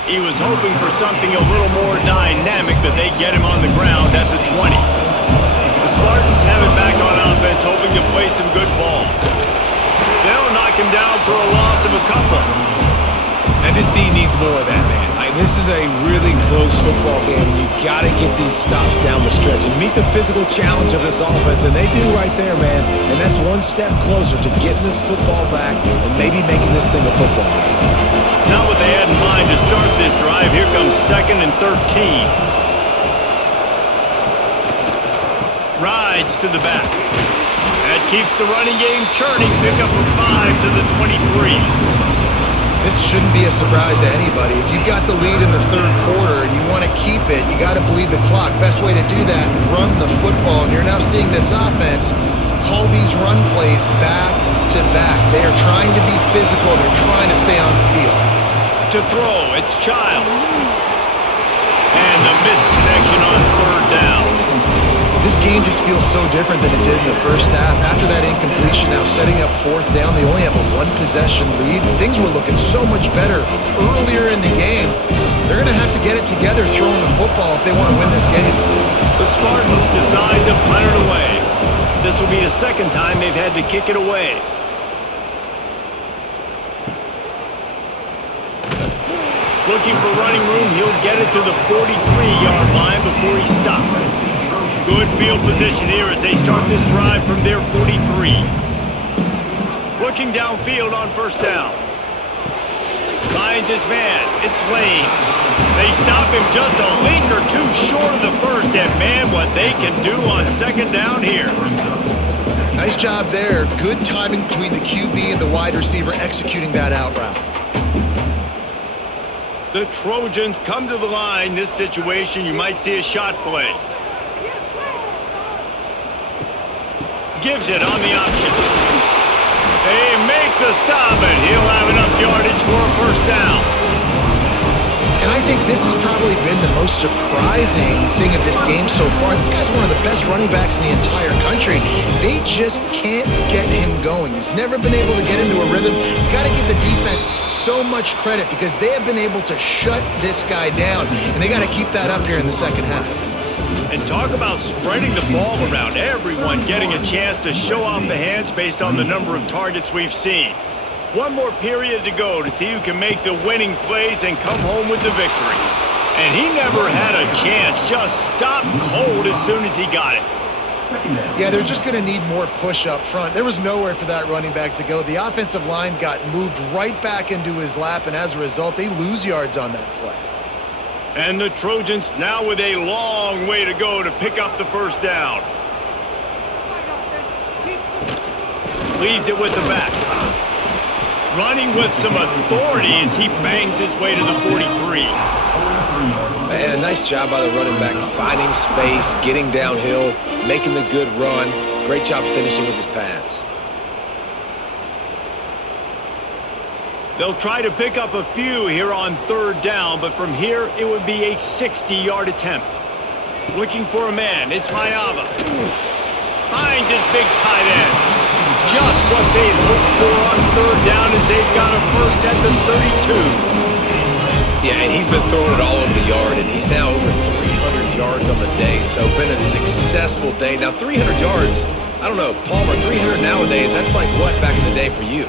He was hoping for something a little more dynamic, but they get him on the ground at the 20. The Spartans have it back on offense, hoping to play some good ball. They'll knock him down for a loss of a couple. And this team needs more of that, man. This is a really close football game, and you got to get these stops down the stretch and meet the physical challenge of this offense, and they do right there, man. And that's one step closer to getting this football back and maybe making this thing a football game. Not what they had in mind to start this drive. Here comes 2nd and 13. Rides to the back. That keeps the running game churning. Pick up a 5 to the 23. This shouldn't be a surprise to anybody. If you've got the lead in the third quarter and you want to keep it, you got to bleed the clock. Best way to do that, run the football. And you're now seeing this offense call these run plays back to back. They are trying to be physical. They're trying to stay on the field. To throw, it's Childs. And the missed connection on third down. This game just feels so different than it did in the first half. After that incompletion, now setting up fourth down, they only have a one-possession lead. Things were looking so much better earlier in the game. They're going to have to get it together throwing the football if they want to win this game. The Spartans decide to punt it away. This will be the second time they've had to kick it away. Looking for running room, he'll get it to the 43-yard line before he stops. Good field position here as they start this drive from their 43. Looking downfield on first down. Finds his man. It's Lane. They stop him just a link or two short of the first, and man, what they can do on second down here. Nice job there. Good timing between the QB and the wide receiver executing that out route. The Trojans come to the line. This situation, you might see a shot play. Gives it on the option. They make the stop, and he'll have enough yardage for a first down. And I think this has probably been the most surprising thing of this game so far. This guy's one of the best running backs in the entire country. They just can't get him going. He's never been able to get into a rhythm. You got to give the defense so much credit because they have been able to shut this guy down, and they got to keep that up here in the second half. And talk about spreading the ball around. Everyone getting a chance to show off the hands based on the number of targets we've seen. One more period to go to see who can make the winning plays and come home with the victory. And he never had a chance. Just stopped cold as soon as he got it. Yeah, they're just going to need more push up front. There was nowhere for that running back to go. The offensive line got moved right back into his lap, and as a result, they lose yards on that play. And the Trojans now with a long way to go to pick up the first down. Leaves it with the back. Running with some authority as he bangs his way to the 43. Man, a nice job by the running back, finding space, getting downhill, making the good run. Great job finishing with his pads. They'll try to pick up a few here on third down, but from here it would be a 60-yard attempt. Looking for a man, it's Mayava. Finds his big tight end. Just what they hoped for on third down as they've got a first at the 32. Yeah, and he's been throwing it all over the yard, and he's now over 300 yards on the day, so been a successful day. Now, 300 yards, I don't know, Palmer, 300 nowadays, that's like what back in the day for you?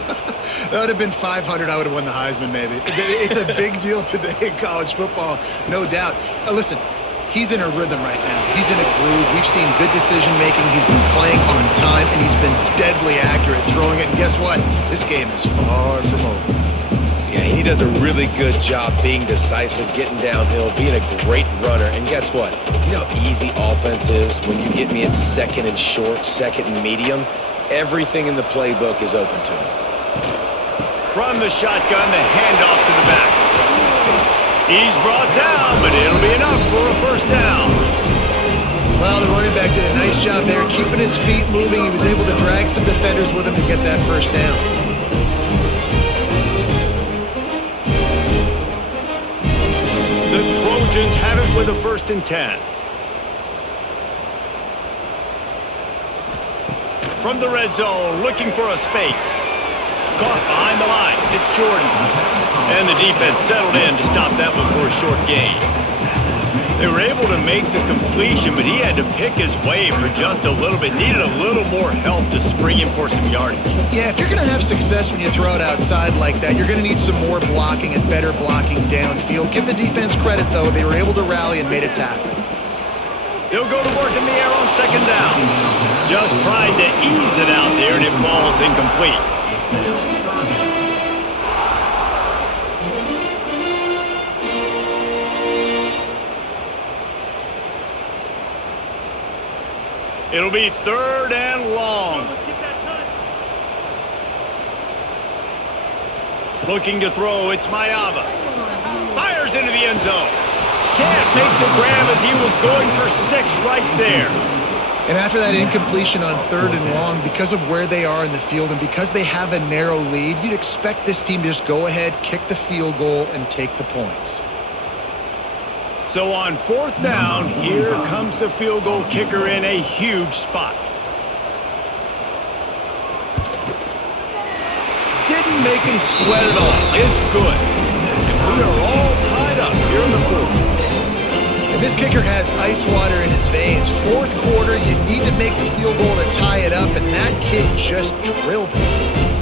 That would have been 500. I would have won the Heisman, maybe. It's a big deal today in college football, no doubt. Listen, he's in a rhythm right now. He's in a groove. We've seen good decision-making. He's been playing on time, and he's been deadly accurate throwing it. And guess what? This game is far from over. Yeah, he does a really good job being decisive, getting downhill, being a great runner. And guess what? You know how easy offense is when you get me in second and short, second and medium? Everything in the playbook is open to me. From the shotgun, the handoff to the back. He's brought down, but it'll be enough for a first down. Well, the running back did a nice job there, keeping his feet moving. He was able to drag some defenders with him to get that first down. The Trojans have it with a 1st and 10. From the red zone, looking for a space. Caught behind the line. It's Jordan. And the defense settled in to stop that one for a short gain. They were able to make the completion, but he had to pick his way for just a little bit. Needed a little more help to spring him for some yardage. Yeah, if you're going to have success when you throw it outside like that, you're going to need some more blocking and better blocking downfield. Give the defense credit, though. They were able to rally and made a tackle. He'll go to work in the air on second down. Just tried to ease it out there, and it falls incomplete. It'll be 3rd and long. Looking to throw, it's Mayava. Fires into the end zone. Can't make the grab as he was going for 6 right there. And after that incompletion on 3rd and long, because of where they are in the field and because they have a narrow lead, you'd expect this team to just go ahead, kick the field goal, and take the points. So on 4th down, here comes the field goal kicker in a huge spot. Didn't make him sweat at all. It's good. And we are all tied up here in the 4th. And this kicker has ice water in his veins. 4th quarter, you need to make the field goal to tie it up, and that kid just drilled it.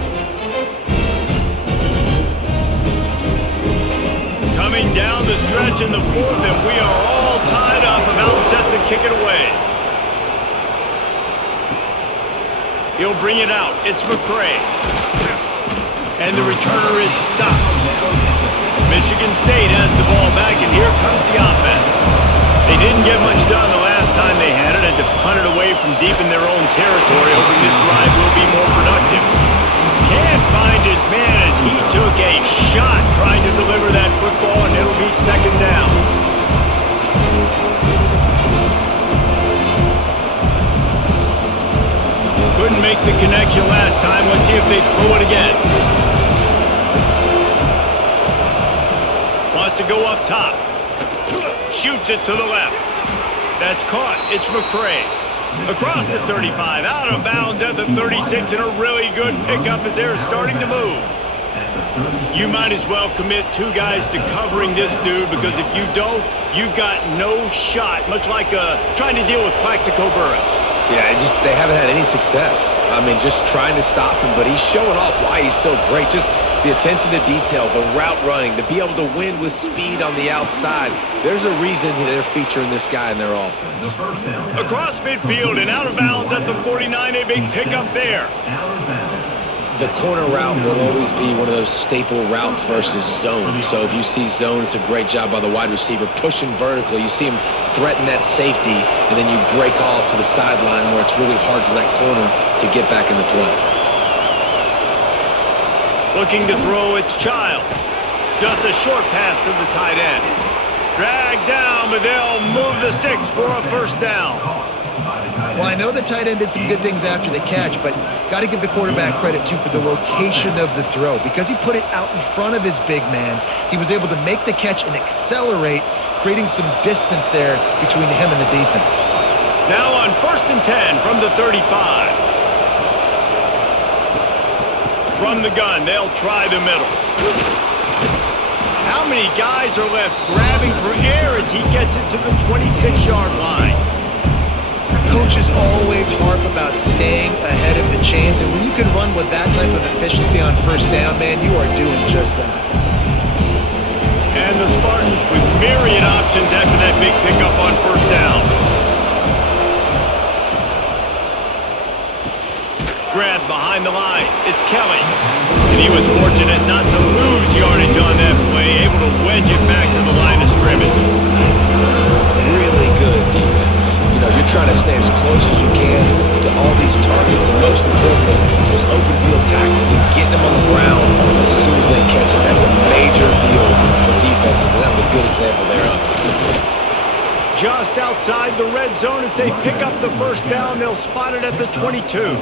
Coming down the stretch in the 4th, and we are all tied up, about set to kick it away. He'll bring it out. It's McCray. And the returner is stopped. Michigan State has the ball back, and here comes the offense. They didn't get much done the last time they had it, and to punt it away from deep in their own territory, hoping this drive will be more productive. Can't find his man as he took a shot trying to deliver that football, and it'll be 2nd down. Couldn't make the connection last time. Let's see if they throw it again. Wants to go up top. Shoots it to the left. That's caught. It's McCray. Across the 35. Out of bounds at the 36. And a really good pickup as they're starting to move. You might as well commit 2 guys to covering this dude, because if you don't, you've got no shot. Much like trying to deal with Plaxico Burress. Yeah, they haven't had any success. I mean, just trying to stop him, but he's showing off why he's so great. Just the attention to detail, the route running, to be able to win with speed on the outside. There's a reason they're featuring this guy in their offense. Across midfield and out of bounds at the 49, a big pickup there. The corner route will always be one of those staple routes versus zone. So if you see zone, it's a great job by the wide receiver pushing vertically. You see him threaten that safety, and then you break off to the sideline where it's really hard for that corner to get back in the play. Looking to throw, it's Childs. Just a short pass to the tight end. Dragged down, but they'll move the sticks for a 1st down. Well, I know the tight end did some good things after the catch, but got to give the quarterback credit, too, for the location of the throw. Because he put it out in front of his big man, he was able to make the catch and accelerate, creating some distance there between him and the defense. Now on 1st and 10 from the 35. From the gun, they'll try the middle. How many guys are left grabbing for air as he gets it to the 26-yard line? Coaches always harp about staying ahead of the chains, and when you can run with that type of efficiency on 1st down, man, you are doing just that. And the Spartans with myriad options after that big pickup on 1st down. Grab behind the line. It's Kelly. And he was fortunate not to lose yardage on that play, able to wedge it back to the line of scrimmage. Really good defense. You know, you're trying to stay as close as you can to all these targets, and most importantly, those open field tackles and getting them on the ground as soon as they catch it. That's a major deal for defenses, and that was a good example there of it. Just outside the red zone as they pick up the 1st down. They'll spot it at the 22.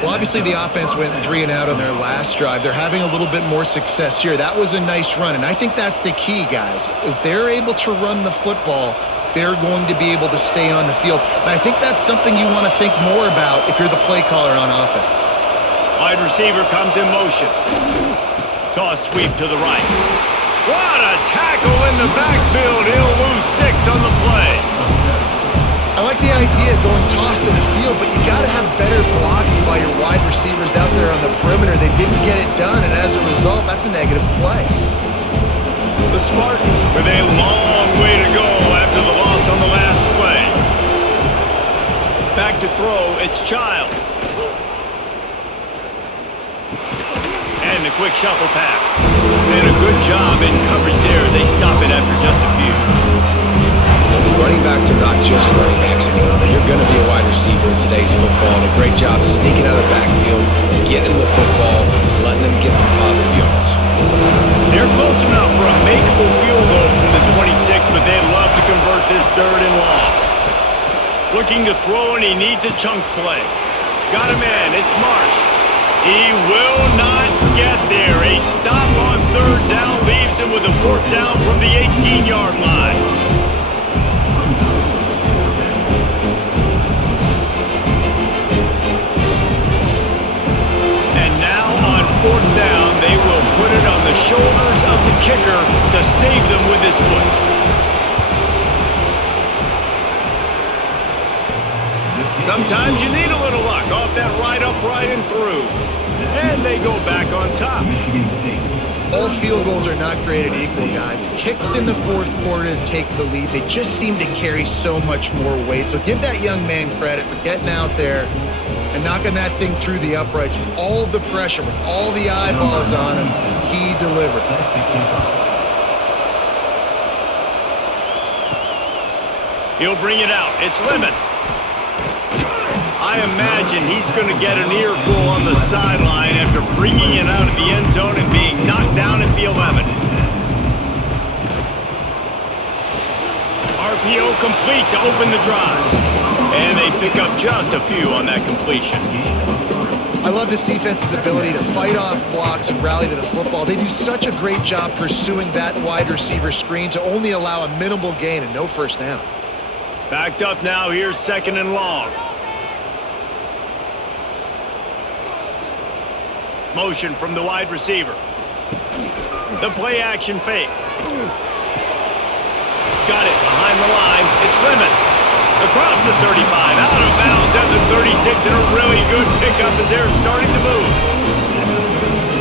Well, obviously the offense went 3 and out on their last drive. They're having a little bit more success here. That was a nice run, and I think that's the key, guys. If they're able to run the football, they're going to be able to stay on the field. And I think that's something you want to think more about if you're the play caller on offense. Wide receiver comes in motion. Toss sweep to the right. What a tackle in the backfield. He'll lose 6 on the play. I like the idea of going toss to the field, but you got to have better blocking by your wide receivers out there on the perimeter. They didn't get it done, and as a result, that's a negative play. The Spartans with a long way to go after the loss on the last play. Back to throw, it's Childs. And a quick shuffle pass. And a good job in coverage there. They stop it after just a few. Doesn't running backs are not just running backs anymore. You're going to be a wide receiver in today's football. And a great job sneaking out of the backfield, getting the football, letting them get some positive yards. They're close enough for a makeable field goal from the 26, but they'd love to convert this 3rd and long. Looking to throw, and he needs a chunk play. Got a man. It's Marsh. He will not get there. A stop on 3rd down leaves him with a 4th down from the 18-yard line. And now on 4th down, they will put it on the shoulders of the kicker to save them with his foot. Sometimes you need a little luck off that right upright and through. And they go back on top. All field goals are not created equal, guys. Kicks in the 4th quarter to take the lead. They just seem to carry so much more weight. So give that young man credit for getting out there and knocking that thing through the uprights with all of the pressure, with all the eyeballs on him. He delivered. He'll bring it out. It's Lemon. I imagine he's going to get an earful on the sideline after bringing it out of the end zone and being knocked down at the 11. RPO complete to open the drive. And they pick up just a few on that completion. I love this defense's ability to fight off blocks and rally to the football. They do such a great job pursuing that wide receiver screen to only allow a minimal gain and no 1st down. Backed up now. Here's 2nd and long. Motion from the wide receiver. The play action fake. Got it behind the line. It's Lemon. Across the 35, out of bounds at the 36, and a really good pickup as they're starting to move.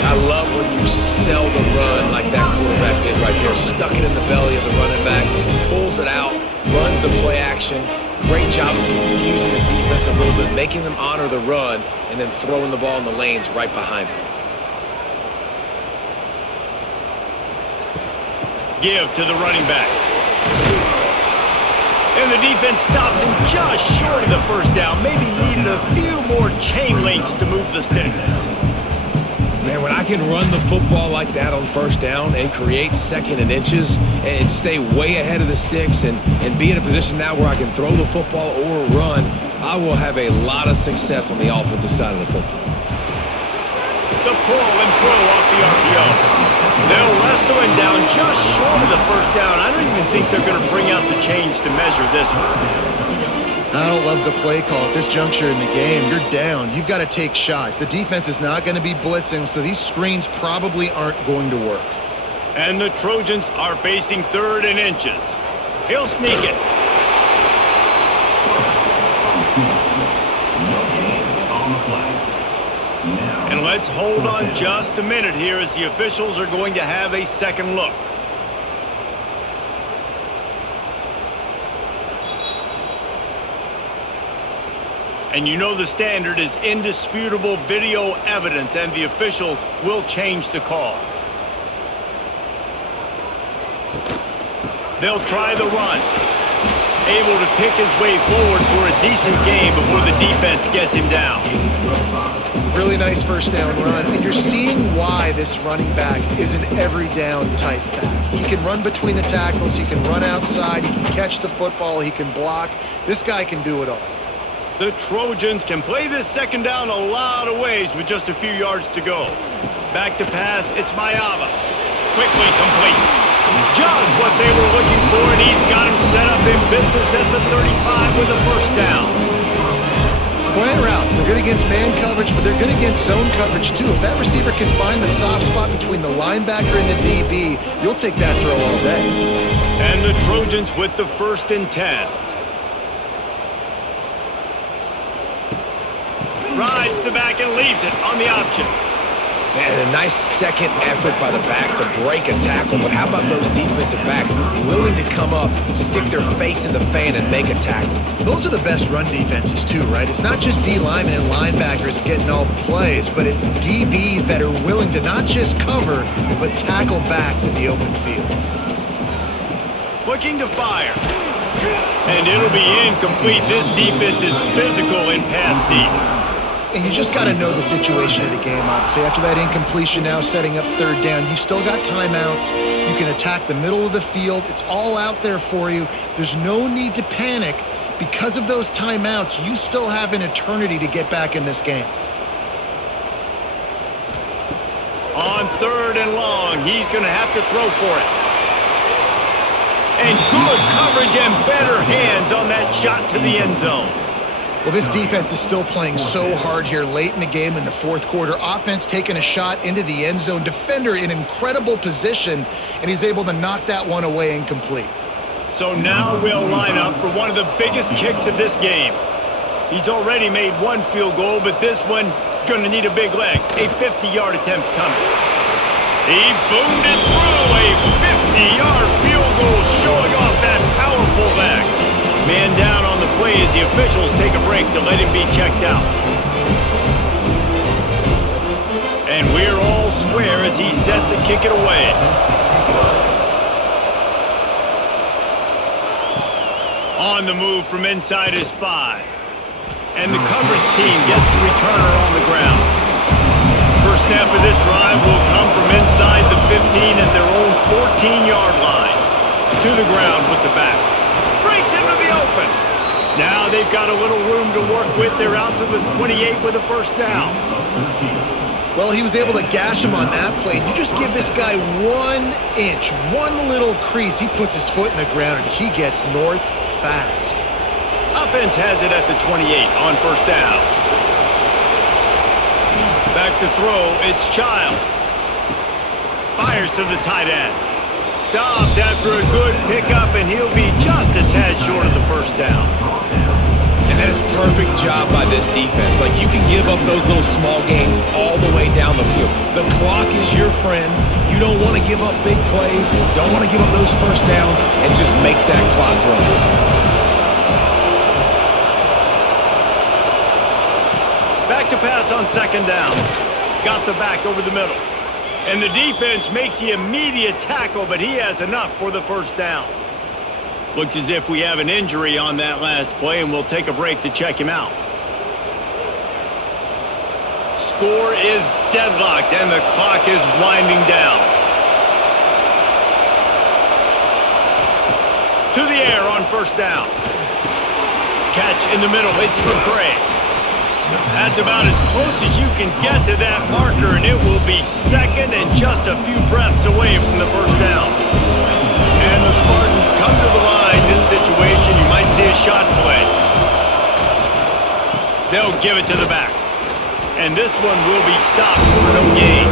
I love when you sell the run like that quarterback did right there. Stuck it in the belly of the running back, pulls it out, runs the play action. Great job of confusing the defense a little bit, making them honor the run, and then throwing the ball in the lanes right behind them. Give to the running back. And the defense stops him just short of the 1st down. Maybe needed a few more chain links to move the sticks. Man, when I can run the football like that on 1st down and create 2nd and inches and stay way ahead of the sticks and be in a position now where I can throw the football or run, I will have a lot of success on the offensive side of the football. The pull and throw off the RPO. They'll wrestle him down just short of the 1st down. I don't even think they're going to bring out the chains to measure this one. I don't love the play call at this juncture in the game. You're down. You've got to take shots. The defense is not going to be blitzing, so these screens probably aren't going to work. And the Trojans are facing 3rd and inches. He'll sneak it. And let's hold on just a minute here as the officials are going to have a second look. And you know the standard is indisputable video evidence, and the officials will change the call. They'll try the run. Able to pick his way forward for a decent game before the defense gets him down. Really nice 1st down run, and you're seeing why this running back is an every down type back. He can run between the tackles, he can run outside, he can catch the football, he can block. This guy can do it all. The Trojans can play this 2nd down a lot of ways with just a few yards to go. Back to pass, it's Mayava. Quickly complete. Just what they were looking for, and he's got him set up in business at the 35 with a 1st down. Slant routes, they're good against man coverage, but they're good against zone coverage too. If that receiver can find the soft spot between the linebacker and the DB, you'll take that throw all day. And the Trojans with the 1st and 10. Rides the back and leaves it on the option. Man, a nice second effort by the back to break a tackle, but how about those defensive backs willing to come up, stick their face in the fan, and make a tackle? Those are the best run defenses too, right? It's not just D linemen and linebackers getting all the plays, but it's DBs that are willing to not just cover, but tackle backs in the open field. Looking to fire. And it'll be incomplete. This defense is physical in pass deep. And you just got to know the situation of the game, obviously. After that incompletion now setting up third down, you still got timeouts. You can attack the middle of the field. It's all out there for you. There's no need to panic. Because of those timeouts, you still have an eternity to get back in this game. On 3rd and long, he's going to have to throw for it. And good coverage and better hands on that shot to the end zone. Well, this defense is still playing so hard here late in the game in the fourth quarter. Offense taking a shot into the end zone. Defender in incredible position, and he's able to knock that one away incomplete. So now we'll line up for one of the biggest kicks of this game. He's already made one field goal, but this one is going to need a big leg. A 50-yard attempt coming. He boomed it through. A 50-yard field goal showing off that powerful leg. Man down on the play as the officials take a break to let him be checked out. And we're all square as he's set to kick it away. On the move from inside his 5. And the coverage team gets the returner on the ground. First snap of this drive will come from inside the 15 at their own 14-yard line. To the ground with the back. Breaks into the open. Now they've got a little room to work with. They're out to the 28 with a first down. Well, he was able to gash him on that play. You just give this guy 1 inch, one little crease. He puts his foot in the ground, and he gets north fast. Offense has it at the 28 on first down. Back to throw, it's Childs. Fires to the tight end. Stopped after a good pickup, and he'll be just a tad short of the first down. And that is a perfect job by this defense. Like, you can give up those little small gains all the way down the field. The clock is your friend. You don't want to give up big plays. Don't want to give up those first downs and just make that clock run. Back to pass on second down. Got the back over the middle. And the defense makes the immediate tackle, but he has enough for the first down. Looks as if we have an injury on that last play, and we'll take a break to check him out. Score is deadlocked, and the clock is winding down. To the air on first down. Catch in the middle. It's McCray. That's about as close as you can get to that marker, and it will be second and just a few breaths away from the first down. And the Spartans come to the line. This situation, you might see a shot play. They'll give it to the back. And this one will be stopped for no gain.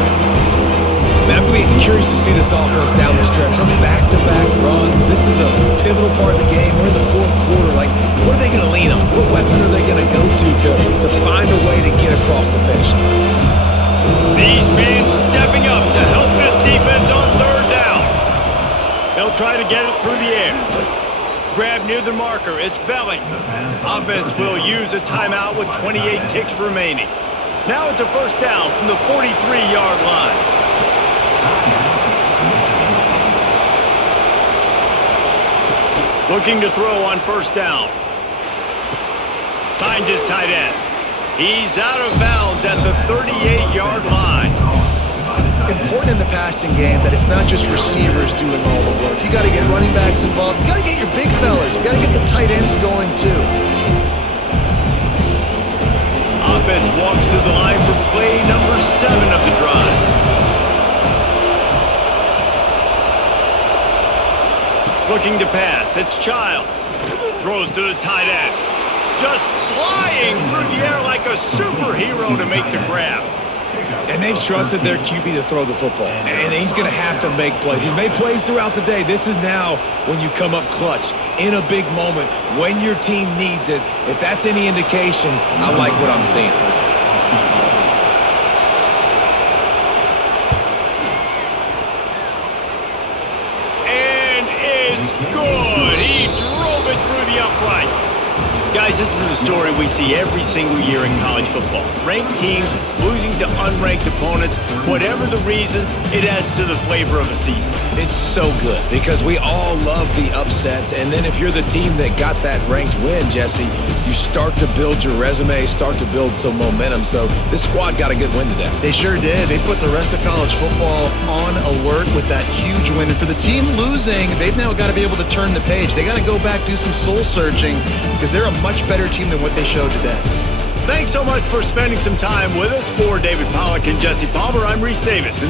Man, I'm really curious to see this offense down the stretch. Those back-to-back runs. This is a pivotal part of the game. We're in the fourth quarter. Like, what are they going to lean on? What weapon are they going to go to find a way to get across the finish line? These fans stepping up to help this defense on third down. They'll try to get it through the air. Grab near the marker. It's Belling. Offense will use a timeout with 28 ticks remaining. Now it's a first down from the 43-yard line. Looking to throw on first down. Finds his tight end. He's out of bounds at the 38-yard line. Important in the passing game that it's not just receivers doing all the work. You got to get running backs involved. You got to get your big fellas. You got to get the tight ends going too. Offense walks to the line for play number 7 of the drive. Looking to pass. It's Childs. Throws to the tight end. Just flying through the air like a superhero to make the grab. And they've trusted their QB to throw the football. And he's going to have to make plays. He's made plays throughout the day. This is now when you come up clutch in a big moment when your team needs it. If that's any indication, I like what I'm seeing. Guys, this is a story we see every single year in college football. Ranked teams losing to unranked opponents. Whatever the reasons, it adds to the flavor of a season. It's so good because we all love the upsets, and then if you're the team that got that ranked win, Jesse, you start to build your resume, start to build some momentum. So this squad got a good win today. They sure did. They put the rest of college football on alert with that huge win. And for the team losing, they've now got to be able to turn the page. They got to go back, do some soul searching, because they're a much better team than what they showed today. Thanks so much for spending some time with us. For David Pollack and Jesse Palmer, I'm Reese Davis. And